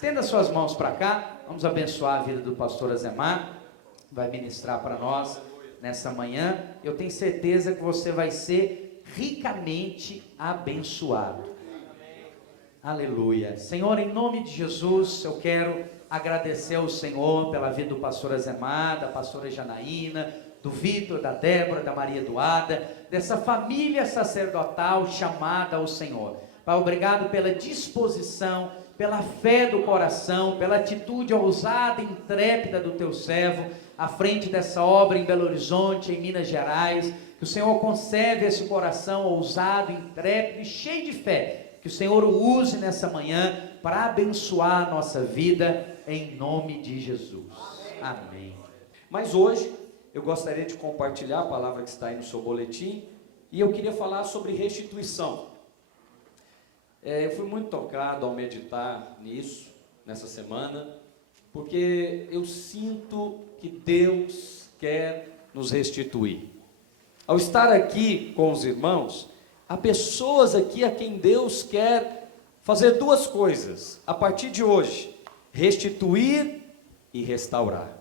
Estenda suas mãos para cá, vamos abençoar a vida do pastor Azemar, vai ministrar para nós nessa manhã. Eu tenho certeza que você vai ser ricamente abençoado. Aleluia. Senhor, em nome de Jesus, eu quero agradecer ao Senhor pela vida do pastor Azemar, da pastora Janaína, do Vitor, da Débora, da Maria Eduarda, dessa família sacerdotal chamada ao Senhor. Pai, obrigado pela disposição, pela fé do coração, pela atitude ousada e intrépida do teu servo, à frente dessa obra em Belo Horizonte, em Minas Gerais. Que o Senhor conserve esse coração ousado, intrépido e cheio de fé. Que o Senhor o use nessa manhã para abençoar a nossa vida, em nome de Jesus. Amém. Mas hoje eu gostaria de compartilhar a palavra que está aí no seu boletim, e eu queria falar sobre restituição. Eu fui muito tocado ao meditar nisso, nessa semana, porque eu sinto que Deus quer nos restituir. Ao estar aqui com os irmãos, há pessoas aqui a quem Deus quer fazer duas coisas, a partir de hoje: restituir e restaurar.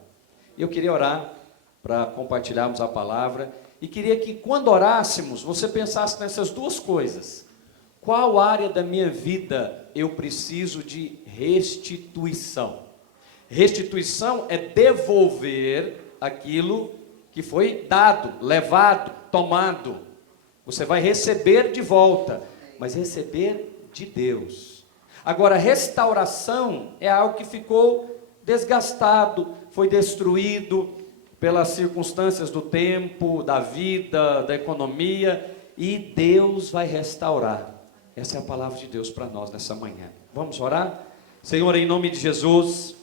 Eu queria orar para compartilharmos a palavra, e queria que quando orássemos, você pensasse nessas duas coisas. Qual área da minha vida eu preciso de restituição? Restituição é devolver aquilo que foi dado, levado, tomado. Você vai receber de volta, mas receber de Deus. Agora, restauração é algo que ficou desgastado, foi destruído pelas circunstâncias do tempo, da vida, da economia, e Deus vai restaurar. Essa é a palavra de Deus para nós nessa manhã. Vamos orar? Senhor, em nome de Jesus,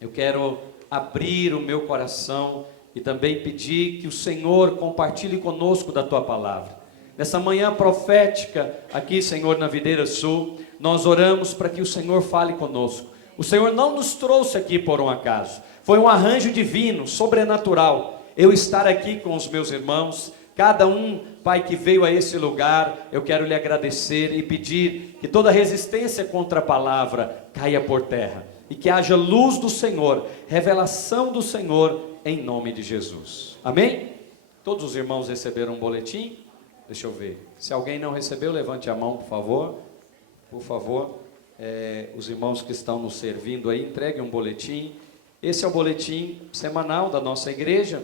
eu quero abrir o meu coração e também pedir que o Senhor compartilhe conosco da Tua palavra. Nessa manhã profética, aqui, Senhor, na Videira Sul, nós oramos para que o Senhor fale conosco. O Senhor não nos trouxe aqui por um acaso. Foi um arranjo divino, sobrenatural, eu estar aqui com os meus irmãos. Cada um, Pai, que veio a esse lugar, eu quero lhe agradecer e pedir que toda resistência contra a palavra caia por terra, e que haja luz do Senhor, revelação do Senhor, em nome de Jesus. Amém? Todos os irmãos receberam um boletim? Deixa eu ver. Se alguém não recebeu, levante a mão, por favor. Por favor, os irmãos que estão nos servindo aí, entreguem um boletim. Esse é o boletim semanal da nossa igreja.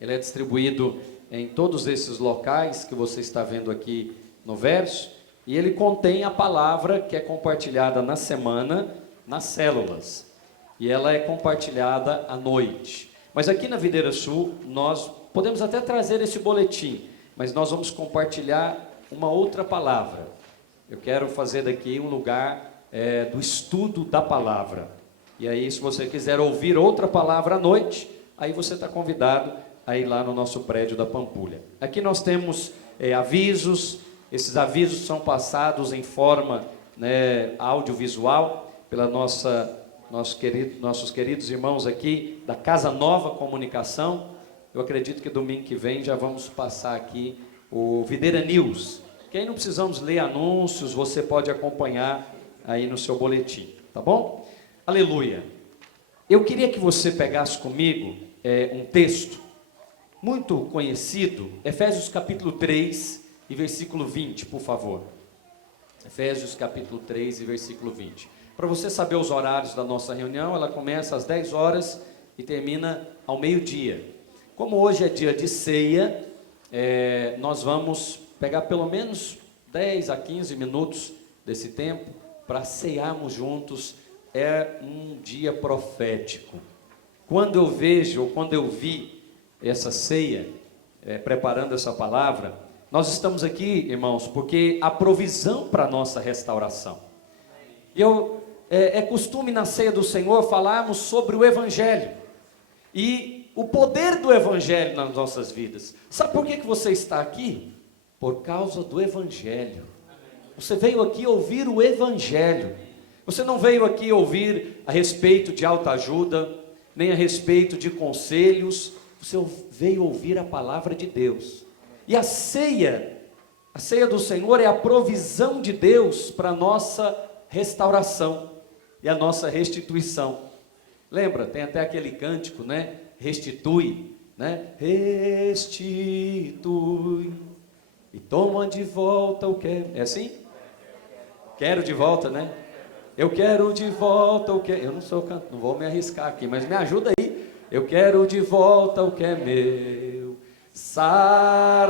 Ele é distribuído em todos esses locais que você está vendo aqui no verso, e ele contém a palavra que é compartilhada na semana, nas células, e ela é compartilhada à noite. Mas aqui na Videira Sul, nós podemos até trazer esse boletim, mas nós vamos compartilhar uma outra palavra. Eu quero fazer daqui um lugar do estudo da palavra, e aí se você quiser ouvir outra palavra à noite, aí você está convidado aí lá no nosso prédio da Pampulha. Aqui nós temos avisos. Esses avisos são passados em forma audiovisual pela nossos queridos irmãos aqui da Casa Nova Comunicação. Eu acredito que domingo que vem já vamos passar aqui o Videira News, que aí não precisamos ler anúncios, você pode acompanhar aí no seu boletim, tá bom? Aleluia. Eu queria que você pegasse comigo um texto muito conhecido, Efésios capítulo 3 e versículo 20, por favor. Efésios capítulo 3 e versículo 20. Para você saber os horários da nossa reunião, ela começa às 10 horas e termina ao meio-dia. Como hoje é dia de ceia, nós vamos pegar pelo menos 10 a 15 minutos desse tempo para cearmos juntos. É um dia profético. Quando eu vejo, ou quando eu vi essa ceia, preparando essa palavra, nós estamos aqui, irmãos, porque há provisão para a nossa restauração. E é costume na ceia do Senhor falarmos sobre o Evangelho e o poder do Evangelho nas nossas vidas. Sabe por que você está aqui? Por causa do Evangelho. Você veio aqui ouvir o Evangelho. Você não veio aqui ouvir a respeito de autoajuda, nem a respeito de conselhos. Você veio ouvir a palavra de Deus. E a ceia do Senhor é a provisão de Deus para a nossa restauração. e a nossa restituição. Lembra? Tem até aquele cântico, né? Restitui, né? Restitui e toma de volta o que é assim? Quero de volta, né? Eu quero de volta o que eu não sou cantor, não vou me arriscar aqui, mas me ajuda aí. Eu quero de volta o que é meu. Sara-me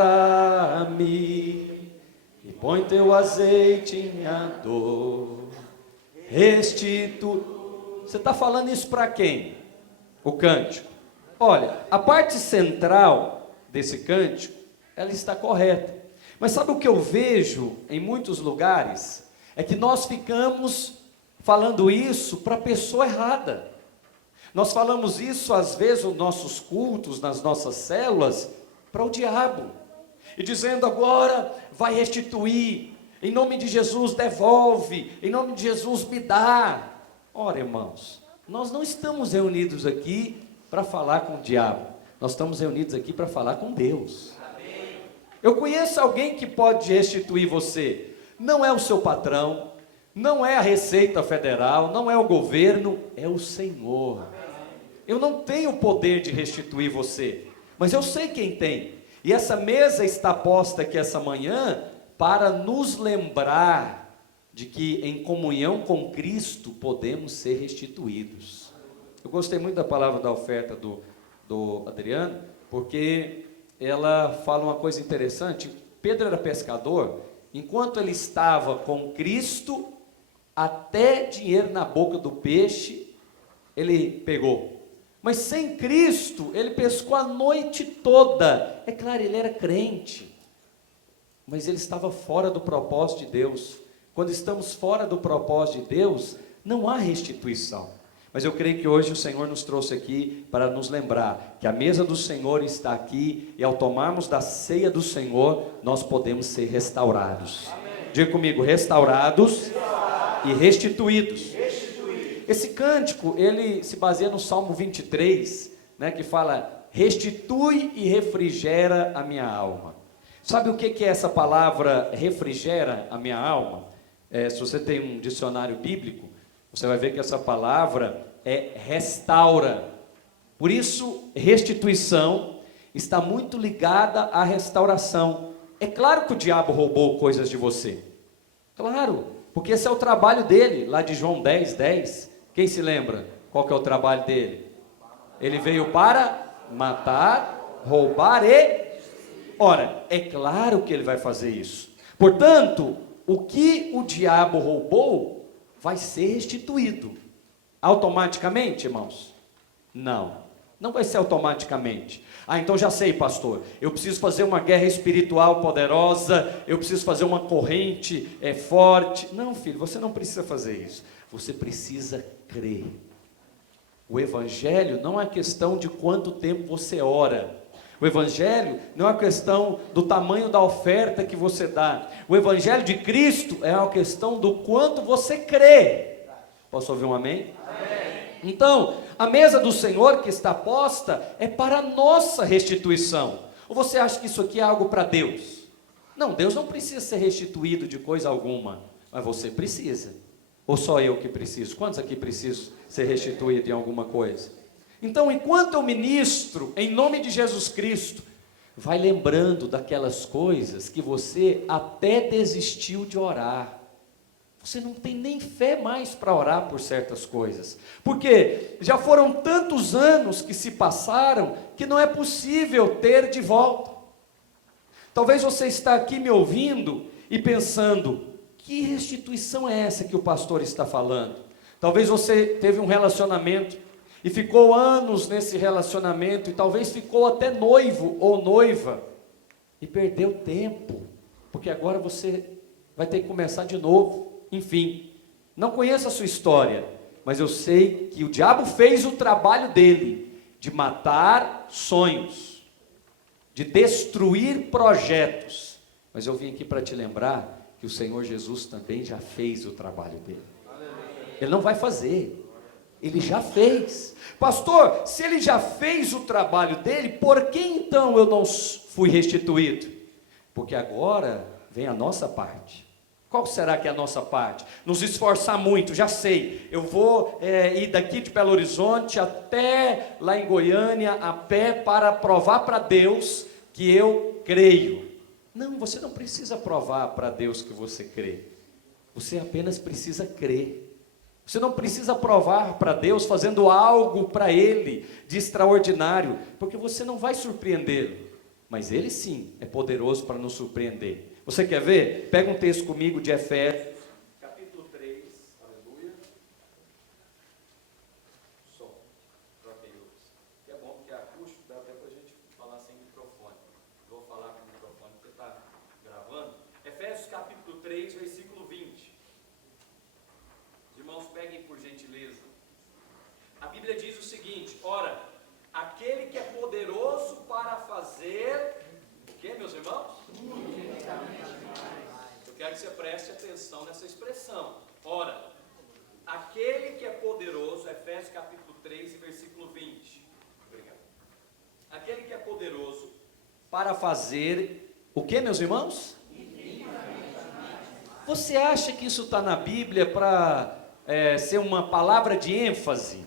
e põe teu azeite em minha dor. Restitui. Você está falando isso para quem? O cântico. Olha, a parte central desse cântico, ela está correta. Mas sabe o que eu vejo em muitos lugares? É que nós ficamos falando isso para a pessoa errada. Nós falamos isso às vezes nos nossos cultos, nas nossas células, para o diabo. E dizendo agora vai restituir, em nome de Jesus devolve, em nome de Jesus me dá. Ora, irmãos, nós não estamos reunidos aqui para falar com o diabo. Nós estamos reunidos aqui para falar com Deus. Eu conheço alguém que pode restituir você. Não é o seu patrão, não é a Receita Federal, não é o governo, é o Senhor. Eu não tenho o poder de restituir você, mas eu sei quem tem. E essa mesa está posta aqui essa manhã para nos lembrar de que em comunhão com Cristo podemos ser restituídos. Eu gostei muito da palavra da oferta do Adriano, porque ela fala uma coisa interessante. Pedro era pescador, enquanto ele estava com Cristo, até dinheiro na boca do peixe ele pegou. Mas sem Cristo, ele pescou a noite toda. É claro, ele era crente, mas ele estava fora do propósito de Deus. Quando estamos fora do propósito de Deus, não há restituição. Mas eu creio que hoje o Senhor nos trouxe aqui para nos lembrar que a mesa do Senhor está aqui, e ao tomarmos da ceia do Senhor, nós podemos ser restaurados. Amém. Diga comigo, restaurados e restituídos. Esse cântico, ele se baseia no Salmo 23, né, que fala, restitui e refrigera a minha alma. Sabe o que é essa palavra refrigera a minha alma? Se você tem um dicionário bíblico, você vai ver que essa palavra é restaura. Por isso, restituição está muito ligada à restauração. É claro que o diabo roubou coisas de você. Claro, porque esse é o trabalho dele, lá de João 10:10. Quem se lembra? Qual que é o trabalho dele? Ele veio para matar, roubar e... Ora, é claro que ele vai fazer isso. Portanto, o que o diabo roubou vai ser restituído. Automaticamente, irmãos? Não, não vai ser automaticamente. Então já sei, pastor, eu preciso fazer uma guerra espiritual poderosa, eu preciso fazer uma corrente forte. Não, filho, você não precisa fazer isso. Você precisa crer. O evangelho não é questão de quanto tempo você ora. O evangelho não é uma questão do tamanho da oferta que você dá. O evangelho de Cristo é uma questão do quanto você crê. Posso ouvir um amém? Amém. Então, a mesa do Senhor que está posta é para a nossa restituição. Ou você acha que isso aqui é algo para Deus? Não, Deus não precisa ser restituído de coisa alguma, mas você precisa. Ou só eu que preciso? Quantos aqui precisam ser restituídos em alguma coisa? Então, enquanto eu ministro, em nome de Jesus Cristo, vai lembrando daquelas coisas que você até desistiu de orar. Você não tem nem fé mais para orar por certas coisas. Porque já foram tantos anos que se passaram, que não é possível ter de volta. Talvez você está aqui me ouvindo e pensando, que restituição é essa que o pastor está falando? Talvez você teve um relacionamento e ficou anos nesse relacionamento, e talvez ficou até noivo ou noiva, e perdeu tempo, porque agora você vai ter que começar de novo. Enfim, não conheço a sua história, mas eu sei que o diabo fez o trabalho dele, de matar sonhos, de destruir projetos, mas eu vim aqui para te lembrar que o Senhor Jesus também já fez o trabalho dele. Ele não vai fazer, ele já fez. Pastor, se ele já fez o trabalho dele, por que então eu não fui restituído? Porque agora vem a nossa parte. Qual será que é a nossa parte? Nos esforçar muito, já sei, eu vou ir daqui de Belo Horizonte até lá em Goiânia, a pé, para provar para Deus que eu creio. Não, você não precisa provar para Deus que você crê, você apenas precisa crer. Você não precisa provar para Deus fazendo algo para Ele de extraordinário, porque você não vai surpreendê-lo, mas Ele sim é poderoso para nos surpreender. Você quer ver? Pega um texto comigo de Efésios, capítulo 3, aleluia. Som, troquei luz. Que é bom porque a acústico dá até para a gente falar sem microfone. Vou falar com o microfone porque está gravando. Efésios capítulo 3, versículo 20. Os irmãos, peguem por gentileza. A Bíblia diz o seguinte: ora, aquele que é poderoso para fazer o que, meus irmãos? Eu quero que você preste atenção nessa expressão. Ora, aquele que é poderoso, Efésios capítulo 3, versículo 20. Obrigado. Aquele que é poderoso para fazer o que, meus irmãos? Você acha que isso está na Bíblia para ser uma palavra de ênfase,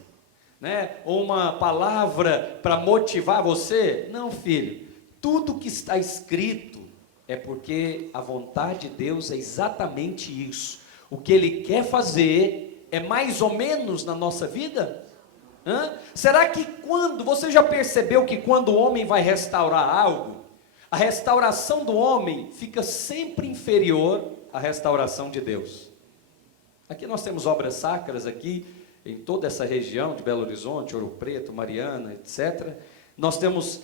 né? Ou uma palavra para motivar você? Não, filho. Tudo que está escrito é porque a vontade de Deus é exatamente isso. O que Ele quer fazer é mais ou menos na nossa vida? Será que você já percebeu que quando o homem vai restaurar algo, a restauração do homem fica sempre inferior à restauração de Deus? Aqui nós temos obras sacras aqui, em toda essa região de Belo Horizonte, Ouro Preto, Mariana, etc., nós temos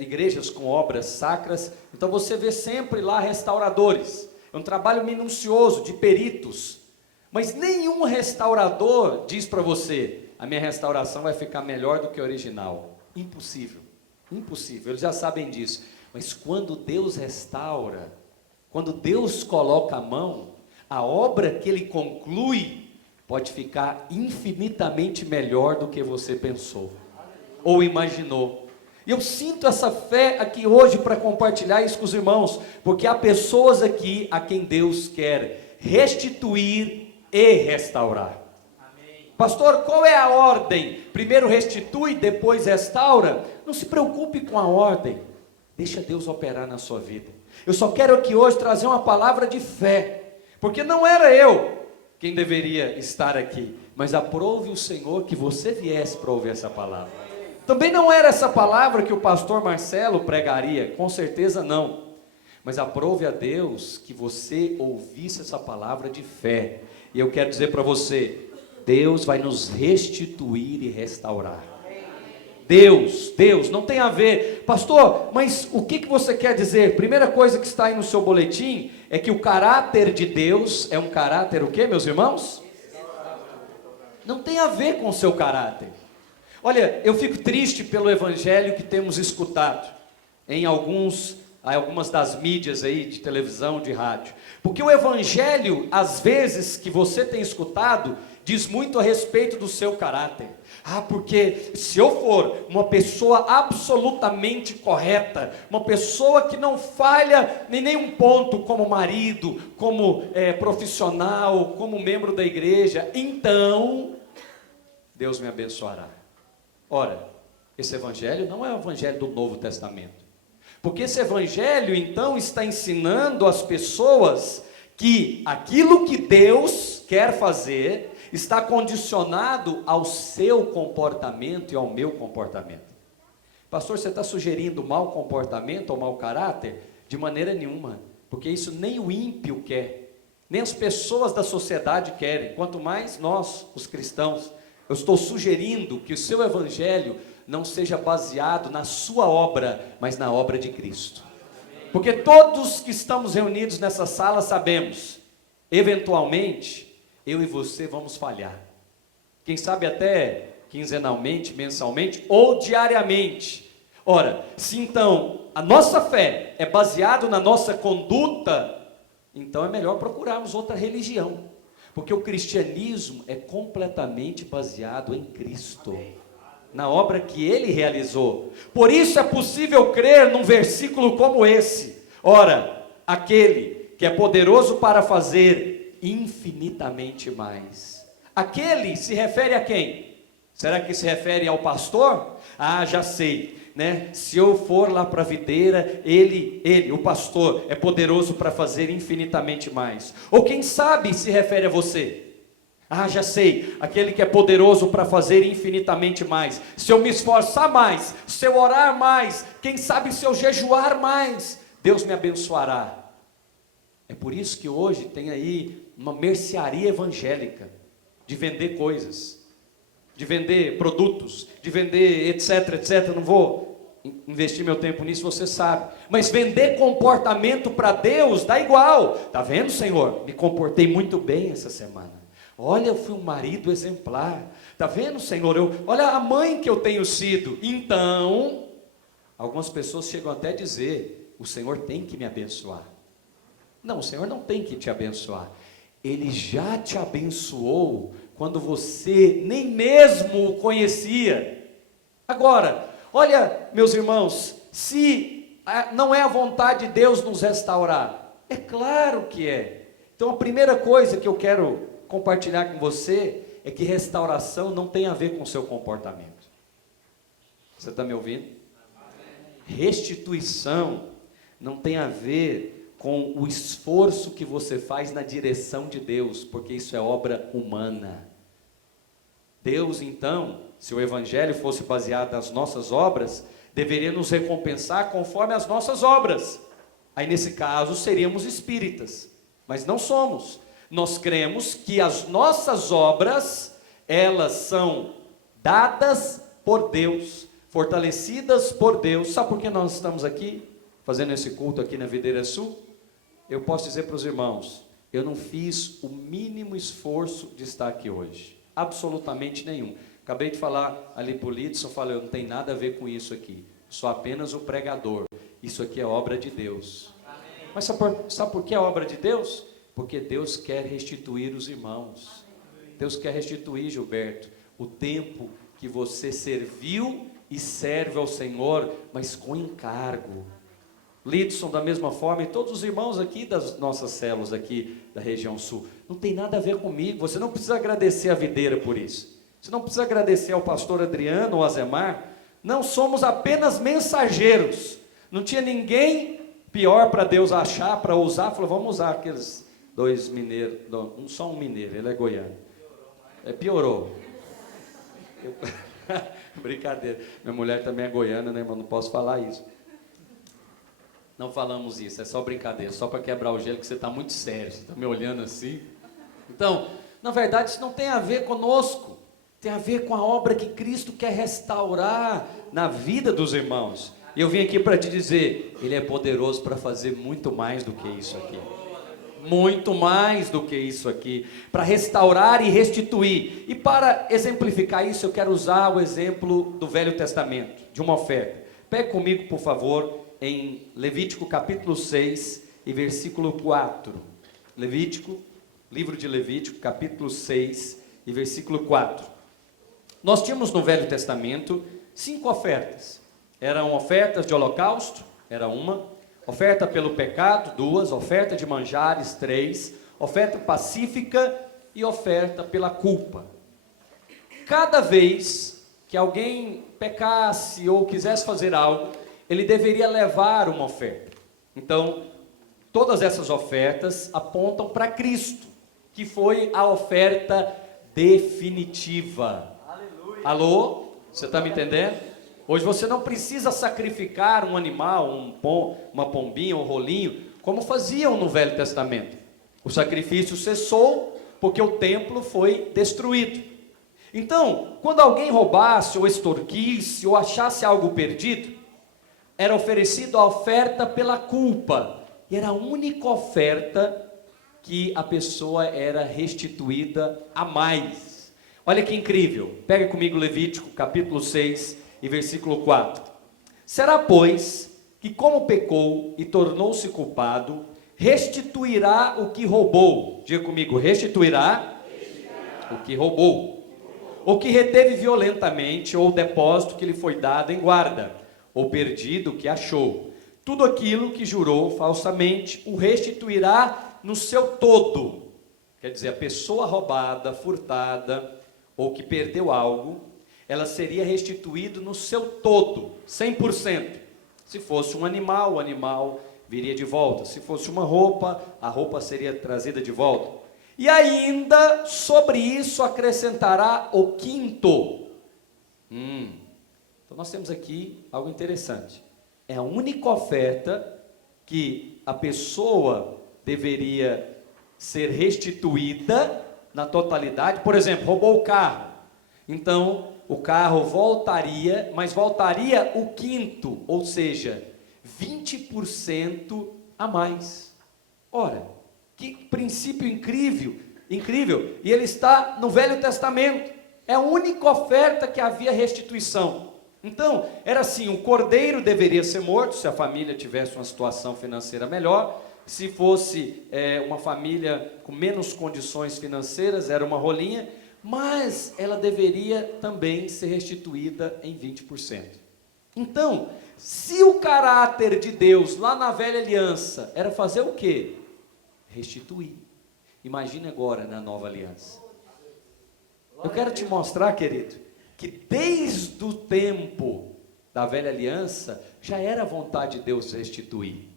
igrejas com obras sacras, então você vê sempre lá restauradores. É um trabalho minucioso, de peritos. Mas nenhum restaurador diz para você: a minha restauração vai ficar melhor do que a original. Impossível, impossível, eles já sabem disso. Mas quando Deus restaura, quando Deus coloca a mão, a obra que Ele conclui pode ficar infinitamente melhor do que você pensou ou imaginou. E eu sinto essa fé aqui hoje para compartilhar isso com os irmãos, porque há pessoas aqui a quem Deus quer restituir e restaurar. Amém. Pastor, qual é a ordem? Primeiro restitui, depois restaura? Não se preocupe com a ordem, deixa Deus operar na sua vida. Eu só quero aqui hoje trazer uma palavra de fé, porque não era eu quem deveria estar aqui, mas aprove o Senhor que você viesse para ouvir essa palavra. Também não era essa palavra que o pastor Marcelo pregaria, com certeza não. Mas aprove a Deus que você ouvisse essa palavra de fé. E eu quero dizer para você, Deus vai nos restituir e restaurar. Deus, não tem a ver. Pastor, mas o que você quer dizer? Primeira coisa que está aí no seu boletim é que o caráter de Deus é um caráter o quê, meus irmãos? Não tem a ver com o seu caráter. Olha, eu fico triste pelo evangelho que temos escutado em algumas das mídias aí, de televisão, de rádio. Porque o evangelho, às vezes, que você tem escutado, diz muito a respeito do seu caráter. Porque se eu for uma pessoa absolutamente correta, uma pessoa que não falha em nenhum ponto como marido, como profissional, como membro da igreja, então Deus me abençoará. Ora, esse evangelho não é o evangelho do Novo Testamento. Porque esse evangelho, então, está ensinando às pessoas que aquilo que Deus quer fazer está condicionado ao seu comportamento e ao meu comportamento. Pastor, você está sugerindo mau comportamento ou mau caráter? De maneira nenhuma, porque isso nem o ímpio quer, nem as pessoas da sociedade querem, quanto mais nós, os cristãos. Eu estou sugerindo que o seu evangelho não seja baseado na sua obra, mas na obra de Cristo. Porque todos que estamos reunidos nessa sala sabemos, eventualmente, eu e você vamos falhar. Quem sabe até quinzenalmente, mensalmente ou diariamente. Ora, se então a nossa fé é baseada na nossa conduta, então é melhor procurarmos outra religião. Porque o cristianismo é completamente baseado em Cristo, na obra que Ele realizou. Por isso é possível crer num versículo como esse. Ora, aquele que é poderoso para fazer infinitamente mais. Aquele se refere a quem? Será que se refere ao pastor? Ah, já sei, né? Se eu for lá para a videira, ele, o pastor, é poderoso para fazer infinitamente mais. Ou quem sabe se refere a você? Ah, já sei, aquele que é poderoso para fazer infinitamente mais. Se eu me esforçar mais, se eu orar mais, quem sabe se eu jejuar mais, Deus me abençoará. É por isso que hoje tem aí uma mercearia evangélica, de vender coisas, de vender produtos, de vender etc, etc. Não vou investir meu tempo nisso, você sabe. Mas vender comportamento para Deus dá igual. Está vendo, Senhor? Me comportei muito bem essa semana. Olha, eu fui um marido exemplar. Está vendo, Senhor? Olha a mãe que eu tenho sido. Então, algumas pessoas chegam até a dizer: o Senhor tem que me abençoar. Não, o Senhor não tem que te abençoar. Ele já te abençoou quando você nem mesmo o conhecia. Agora, olha, meus irmãos, se não é a vontade de Deus nos restaurar, é claro que é. Então a primeira coisa que eu quero compartilhar com você é que restauração não tem a ver com o seu comportamento. Você está me ouvindo? Restituição não tem a ver com o esforço que você faz na direção de Deus, porque isso é obra humana. Deus, então, se o evangelho fosse baseado nas nossas obras, deveria nos recompensar conforme as nossas obras. Aí nesse caso seríamos espíritas, mas não somos. Nós cremos que as nossas obras, elas são dadas por Deus, fortalecidas por Deus. Sabe por que nós estamos aqui, fazendo esse culto aqui na Videira Sul? Eu posso dizer para os irmãos, eu não fiz o mínimo esforço de estar aqui hoje, absolutamente nenhum. Acabei de falar ali para o Lidson, eu falei, eu não tenho nada a ver com isso aqui, sou apenas o pregador, isso aqui é obra de Deus. Amém. Mas sabe por que é obra de Deus? Porque Deus quer restituir os irmãos. Deus quer restituir, Gilberto, o tempo que você serviu e serve ao Senhor, mas com encargo. Lidson da mesma forma, e todos os irmãos aqui das nossas células aqui da região sul, não tem nada a ver comigo. Você não precisa agradecer a videira por isso, você não precisa agradecer ao pastor Adriano ou a Zemar. Não, somos apenas mensageiros. Não tinha ninguém pior para Deus achar, para usar. Falou, vamos usar aqueles dois mineiros, só um mineiro, ele é goiano. Piorou. Brincadeira, minha mulher também é goiana, né, irmão? Não posso falar isso. Não falamos isso, é só brincadeira, só para quebrar o gelo, que você está muito sério, você está me olhando assim. Então, na verdade, isso não tem a ver conosco, tem a ver com a obra que Cristo quer restaurar na vida dos irmãos. E eu vim aqui para te dizer, Ele é poderoso para fazer muito mais do que isso aqui. Muito mais do que isso aqui, para restaurar e restituir. E para exemplificar isso, eu quero usar o exemplo do Velho Testamento, de uma oferta. Pegue comigo, por favor, em Levítico capítulo 6 e versículo 4. Livro de Levítico, capítulo 6 e versículo 4. Nós tínhamos no Velho Testamento 5 ofertas. Eram ofertas de holocausto, era uma. Oferta pelo pecado, 2. Oferta de manjares, 3. Oferta pacífica e oferta pela culpa. Cada vez que alguém pecasse ou quisesse fazer algo, ele deveria levar uma oferta. Então, todas essas ofertas apontam para Cristo, que foi a oferta definitiva. Aleluia. Alô? Você está me entendendo? Hoje você não precisa sacrificar um animal, uma pombinha, um rolinho, como faziam no Velho Testamento. O sacrifício cessou porque o templo foi destruído. Então, quando alguém roubasse ou extorquisse ou achasse algo perdido, era oferecido a oferta pela culpa, e era a única oferta que a pessoa era restituída a mais. Olha que incrível, pega comigo Levítico capítulo 6 e versículo 4. Será, pois, que como pecou e tornou-se culpado, restituirá o que roubou. Diga comigo, restituirá o que roubou. O que reteve violentamente, ou o depósito que lhe foi dado em guarda, ou perdido que achou, tudo aquilo que jurou falsamente o restituirá no seu todo. Quer dizer, a pessoa roubada, furtada, ou que perdeu algo, ela seria restituída no seu todo, 100%. Se fosse um animal, o animal viria de volta. Se fosse uma roupa, a roupa seria trazida de volta. E ainda sobre isso acrescentará o quinto. Então nós temos aqui algo interessante. É a única oferta que a pessoa deveria ser restituída na totalidade. Por exemplo, roubou o carro. Então o carro voltaria, mas voltaria o quinto, ou seja, 20% a mais. Ora, que princípio incrível, incrível. E ele está no Velho Testamento. É a única oferta que havia restituição. Então, era assim, o cordeiro deveria ser morto, se a família tivesse uma situação financeira melhor. Se fosse uma família com menos condições financeiras, era uma rolinha. Mas ela deveria também ser restituída em 20%. Então, se o caráter de Deus lá na velha aliança era fazer o quê? Restituir. Imagine agora na nova aliança. Eu quero te mostrar, querido, que desde o tempo da velha aliança, já era a vontade de Deus restituir.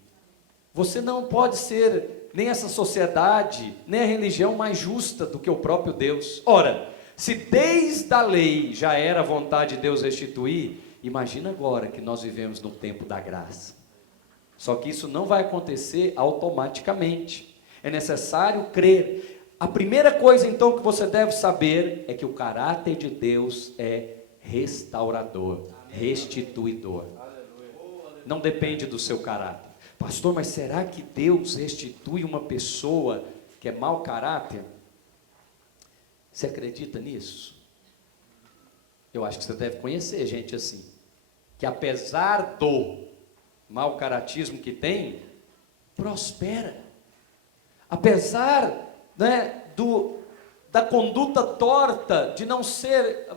Você não pode ser nem essa sociedade, nem a religião mais justa do que o próprio Deus. Ora, se desde a lei já era a vontade de Deus restituir, imagina agora que nós vivemos no tempo da graça. Só que isso não vai acontecer automaticamente. É necessário crer. A primeira coisa então que você deve saber é que o caráter de Deus é restaurador, restituidor. Não depende do seu caráter. Pastor, mas será que Deus restitui uma pessoa que é mau caráter? Você acredita nisso? Eu acho que você deve conhecer gente assim, que apesar do mau caratismo que tem, prospera. Apesar, da conduta torta, de não ser,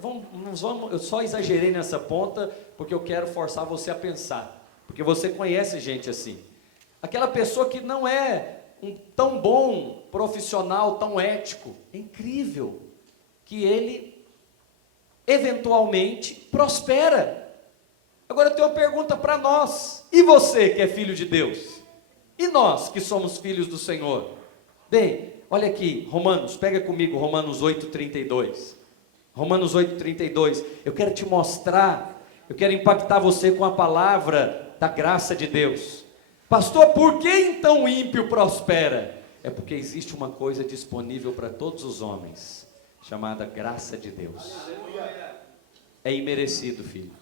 eu só exagerei nessa ponta, porque eu quero forçar você a pensar, porque você conhece gente assim, aquela pessoa que não é um tão bom profissional, tão ético, é incrível, que ele, eventualmente, prospera. Agora eu tenho uma pergunta para nós, e você que é filho de Deus? E nós que somos filhos do Senhor? Bem, olha aqui, Romanos, pega comigo Romanos 8:32. Romanos 8:32. Eu quero te mostrar, eu quero impactar você com a palavra da graça de Deus. Pastor, por que então o ímpio prospera? É porque existe uma coisa disponível para todos os homens, chamada graça de Deus. É imerecido, filho.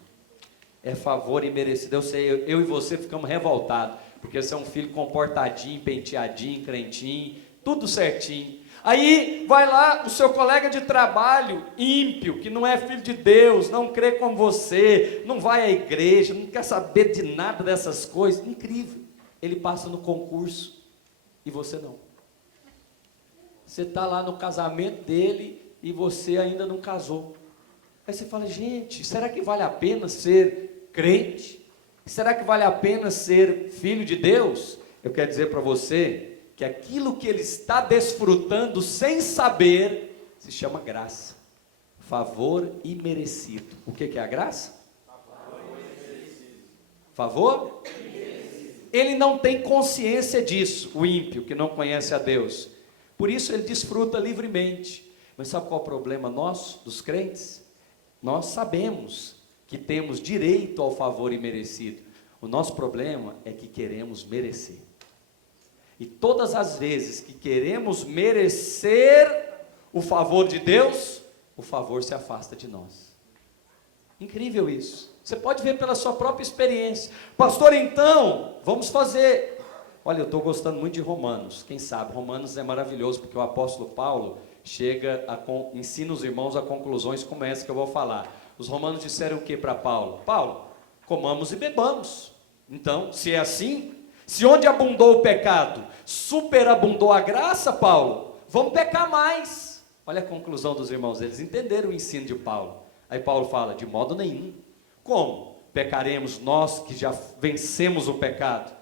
É favor imerecido. Eu sei, eu e você ficamos revoltados, porque você é um filho comportadinho, penteadinho, crentinho, tudo certinho. Aí vai lá o seu colega de trabalho, ímpio, que não é filho de Deus, não crê como você, não vai à igreja, não quer saber de nada dessas coisas. Incrível. Ele passa no concurso e você não. Você está lá no casamento dele e você ainda não casou. Aí você fala, gente, será que vale a pena ser crente? Será que vale a pena ser filho de Deus? Eu quero dizer para você que aquilo que ele está desfrutando sem saber, se chama graça. Favor imerecido. O que é a graça? Favor imerecido. Favor? Ele não tem consciência disso, o ímpio que não conhece a Deus. Por isso ele desfruta livremente. Mas sabe qual é o problema nosso, dos crentes? Nós sabemos que temos direito ao favor imerecido. O nosso problema é que queremos merecer. E todas as vezes que queremos merecer o favor de Deus, o favor se afasta de nós. Incrível isso. Você pode ver pela sua própria experiência. Pastor, então, vamos fazer. Olha, eu estou gostando muito de Romanos. Quem sabe, Romanos é maravilhoso, porque o apóstolo Paulo ensina os irmãos a conclusões como essa que eu vou falar. Os romanos disseram o que para Paulo? Paulo, comamos e bebamos. Então, se é assim, se onde abundou o pecado, superabundou a graça, Paulo, vamos pecar mais. Olha a conclusão dos irmãos, eles entenderam o ensino de Paulo. Aí Paulo fala, de modo nenhum. Como? pecaremos, nós que já vencemos o pecado.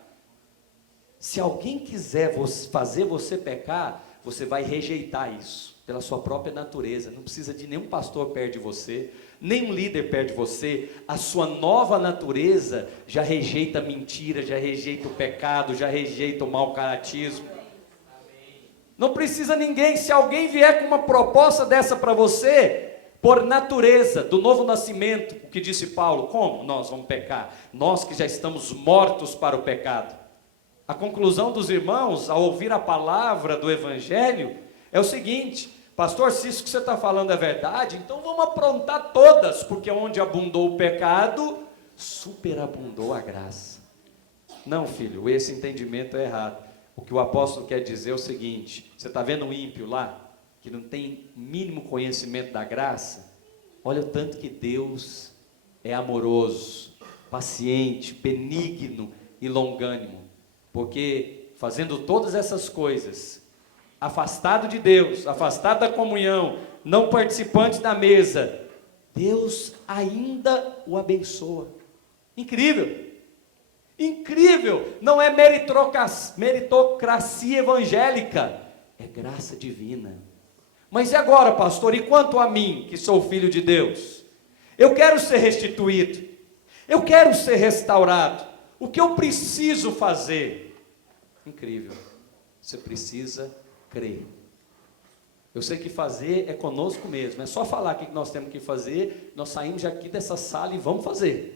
Se alguém quiser fazer você pecar, você vai rejeitar isso, pela sua própria natureza. Não precisa de nenhum pastor perto de você, nenhum líder perto de você. A sua nova natureza já rejeita a mentira, já rejeita o pecado, já rejeita o mau caratismo. Não precisa ninguém. Se alguém vier com uma proposta dessa para você, por natureza, do novo nascimento, o que disse Paulo, como nós vamos pecar? Nós que já estamos mortos para o pecado. A conclusão dos irmãos, ao ouvir a palavra do Evangelho, é o seguinte: pastor, se isso que você está falando é verdade, então vamos aprontar todas, porque onde abundou o pecado, superabundou a graça. Não, filho, esse entendimento é errado. O que o apóstolo quer dizer é o seguinte: você está vendo um ímpio lá, que não tem mínimo conhecimento da graça? Olha o tanto que Deus é amoroso, paciente, benigno e longânimo. Porque fazendo todas essas coisas, afastado de Deus, afastado da comunhão, não participante da mesa, Deus ainda o abençoa. Incrível! Incrível! Não é meritocracia evangélica, é graça divina. Mas e agora, pastor, e quanto a mim, que sou filho de Deus? Eu quero ser restituído, eu quero ser restaurado. O que eu preciso fazer? Incrível, você precisa crer. Eu sei que fazer é conosco mesmo, é só falar o que nós temos que fazer, nós saímos aqui dessa sala e vamos fazer.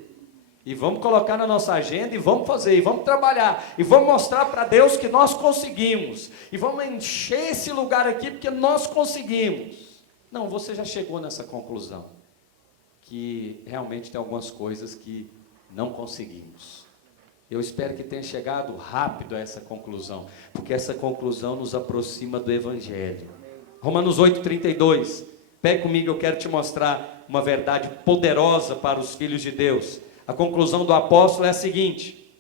E vamos colocar na nossa agenda e vamos fazer, e vamos trabalhar, e vamos mostrar para Deus que nós conseguimos, e vamos encher esse lugar aqui porque nós conseguimos. Não, você já chegou nessa conclusão, que realmente tem algumas coisas que não conseguimos. Eu espero que tenha chegado rápido a essa conclusão, porque essa conclusão nos aproxima do Evangelho. Romanos 8,32, pegue comigo, eu quero te mostrar uma verdade poderosa para os filhos de Deus. A conclusão do apóstolo é a seguinte: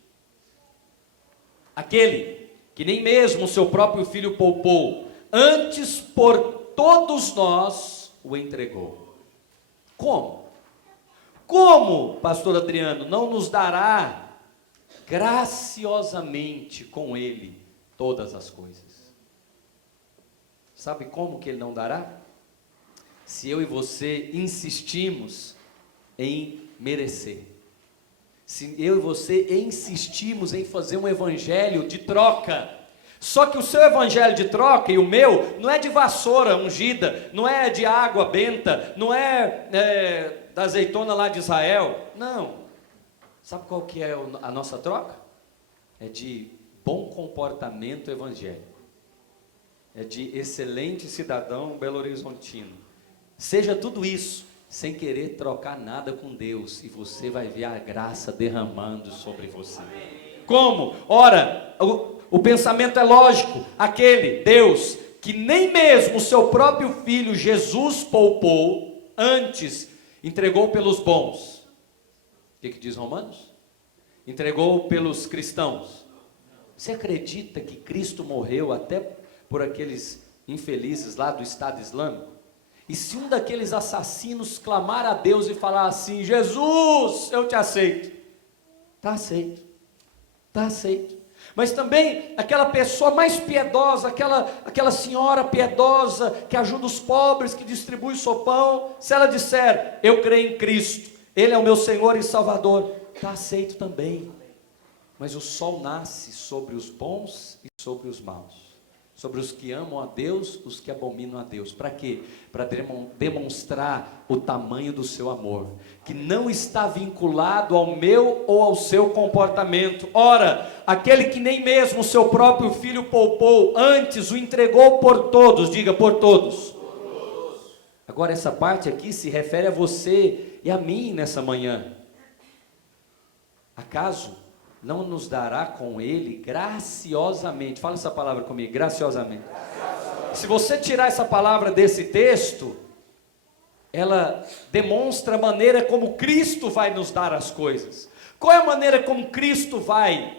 aquele que nem mesmo o seu próprio filho poupou, antes por todos nós o entregou. Como? Como, pastor Adriano, não nos dará graciosamente com ele todas as coisas? Sabe como que ele não dará? Se eu e você insistimos em merecer. Se eu e você insistimos em fazer um evangelho de troca. Só que o seu evangelho de troca e o meu não é de vassoura ungida, não é de água benta, não é da azeitona lá de Israel. Não. Sabe qual que é a nossa troca? É de bom comportamento evangélico. É de excelente cidadão belo-horizontino. Seja tudo isso, sem querer trocar nada com Deus, e você vai ver a graça derramando sobre você. Como? Ora, o pensamento é lógico. Aquele Deus que nem mesmo o seu próprio filho Jesus poupou, antes entregou pelos bons. O que diz Romanos? Entregou pelos cristãos. Você acredita que Cristo morreu até por aqueles infelizes lá do Estado Islâmico? E se um daqueles assassinos clamar a Deus e falar assim: Jesus, eu te aceito, está aceito, está aceito. Mas também aquela pessoa mais piedosa, aquela senhora piedosa que ajuda os pobres, que distribui sopão, se ela disser: eu creio em Cristo, Ele é o meu Senhor e Salvador, está aceito também. Mas o sol nasce sobre os bons e sobre os maus, sobre os que amam a Deus, os que abominam a Deus. Para quê? Para demonstrar o tamanho do seu amor, que não está vinculado ao meu ou ao seu comportamento. Ora, aquele que nem mesmo o seu próprio filho poupou, antes o entregou por todos. Diga: por todos. Agora essa parte aqui se refere a você e a mim nessa manhã. Acaso não nos dará com ele graciosamente? Fala essa palavra comigo: graciosamente. Se você tirar essa palavra desse texto, ela demonstra a maneira como Cristo vai nos dar as coisas. Qual é a maneira como Cristo vai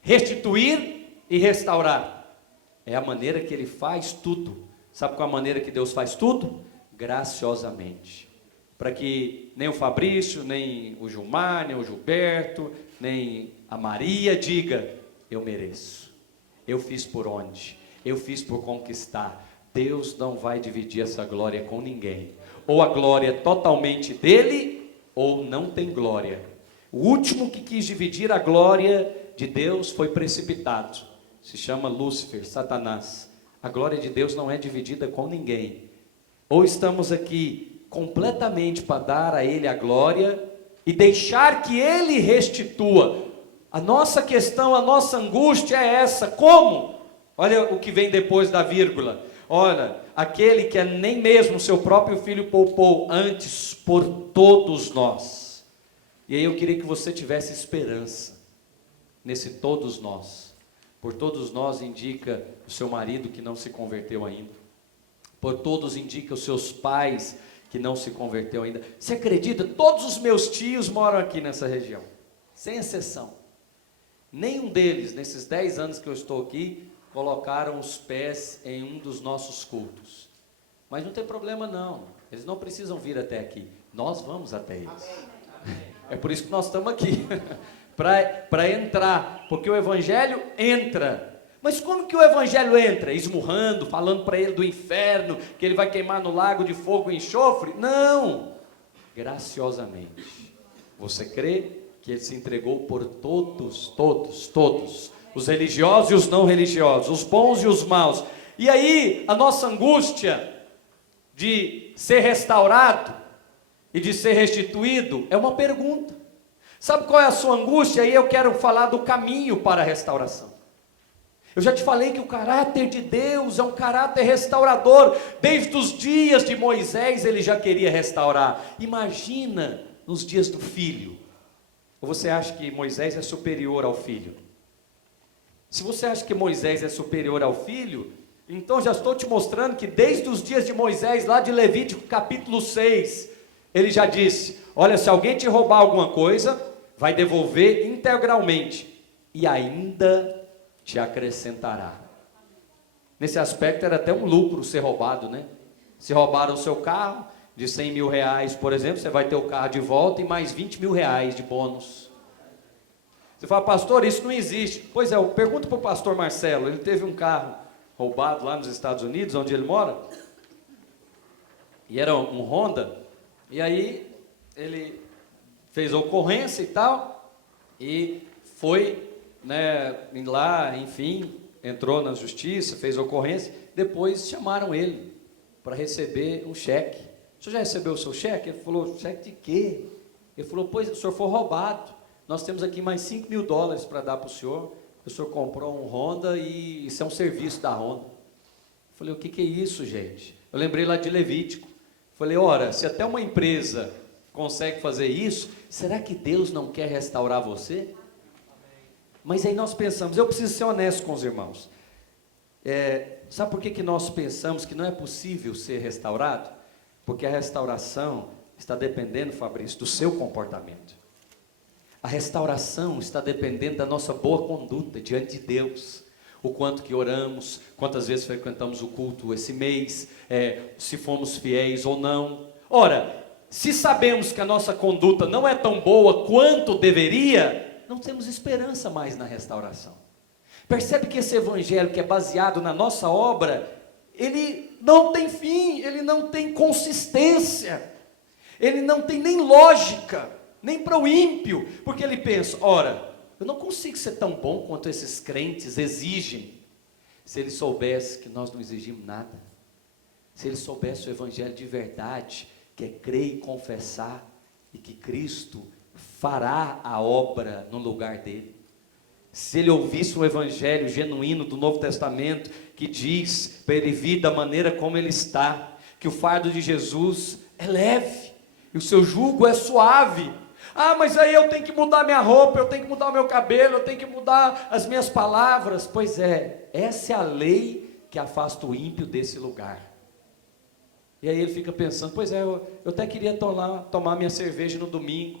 restituir e restaurar? É a maneira que Ele faz tudo. Sabe qual é a maneira que Deus faz tudo? Graciosamente. para que nem o Fabrício, nem o Gilmar, nem o Gilberto, nem a Maria diga: eu mereço, eu fiz por onde, eu fiz por conquistar. Deus não vai dividir essa glória com ninguém. Ou a glória é totalmente dele, ou não tem glória. O último que quis dividir a glória de Deus foi precipitado. Se chama Lúcifer, Satanás. A glória de Deus não é dividida com ninguém. Ou estamos aqui completamente para dar a Ele a glória e deixar que Ele restitua. A nossa questão, a nossa angústia é essa: como? Olha o que vem depois da vírgula. Olha, aquele que nem mesmo seu próprio filho poupou, antes por todos nós. E aí eu queria que você tivesse esperança nesse todos nós. Por todos nós indica o seu marido que não se converteu ainda. Por todos indica os seus pais que não se converteu ainda. Você acredita? Todos os meus tios moram aqui nessa região, sem exceção. Nenhum deles, nesses 10 anos que eu estou aqui, colocaram os pés em um dos nossos cultos. Mas não tem problema não, eles não precisam vir até aqui, nós vamos até eles. É por isso que nós estamos aqui, para entrar, porque o Evangelho entra. Mas como que o Evangelho entra? Esmurrando, falando para ele do inferno, que ele vai queimar no lago de fogo e enxofre? Não, graciosamente. Você crê que ele se entregou por todos, os religiosos e os não religiosos, os bons e os maus. E aí, a nossa angústia de ser restaurado e de ser restituído é uma pergunta. Sabe qual é a sua angústia? Aí eu quero falar do caminho para a restauração. Eu já te falei que o caráter de Deus é um caráter restaurador. Desde os dias de Moisés ele já queria restaurar. Imagina nos dias do filho. Ou você acha que Moisés é superior ao filho? Se você acha que Moisés é superior ao filho, então já estou te mostrando que desde os dias de Moisés, lá de Levítico capítulo 6, ele já disse: olha, se alguém te roubar alguma coisa, vai devolver integralmente, e ainda te acrescentará. Nesse aspecto era até um lucro ser roubado, né? Se roubaram o seu carro de 100 mil reais, por exemplo, você vai ter o carro de volta e mais 20 mil reais de bônus. Você fala: pastor, isso não existe. Pois é, eu pergunto para o pastor Marcelo, ele teve um carro roubado lá nos Estados Unidos, onde ele mora, e era um Honda, e aí ele fez a ocorrência e tal, e foi, né, lá, enfim, entrou na justiça, fez a ocorrência, depois chamaram ele para receber um cheque. O senhor já recebeu o seu cheque? Ele falou: cheque de quê? Ele falou: pois, o senhor foi roubado, nós temos aqui mais 5 mil dólares para dar para o senhor comprou um Honda e isso é um serviço da Honda. Eu falei: o que é isso, gente? Eu lembrei lá de Levítico, falei: ora, se até uma empresa consegue fazer isso, será que Deus não quer restaurar você? Mas aí nós pensamos, eu preciso ser honesto com os irmãos, sabe por que nós pensamos que não é possível ser restaurado? Porque a restauração está dependendo, Fabrício, do seu comportamento. A restauração está dependendo da nossa boa conduta diante de Deus. O quanto que oramos, quantas vezes frequentamos o culto esse mês, se fomos fiéis ou não. Ora, se sabemos que a nossa conduta não é tão boa quanto deveria, não temos esperança mais na restauração. Percebe que esse evangelho que é baseado na nossa obra, ele não tem fim, ele não tem consistência, ele não tem nem lógica, nem para o ímpio, porque ele pensa: ora, eu não consigo ser tão bom quanto esses crentes exigem. Se ele soubesse que nós não exigimos nada, se ele soubesse o evangelho de verdade, que é crer e confessar, e que Cristo fará a obra no lugar dele, se ele ouvisse o evangelho genuíno do Novo Testamento, que diz para ele vir da maneira como ele está, que o fardo de Jesus é leve, e o seu jugo é suave. Ah, mas aí eu tenho que mudar minha roupa, eu tenho que mudar o meu cabelo, eu tenho que mudar as minhas palavras. Pois é, essa é a lei que afasta o ímpio desse lugar. E aí ele fica pensando: pois é, eu até queria tomar minha cerveja no domingo,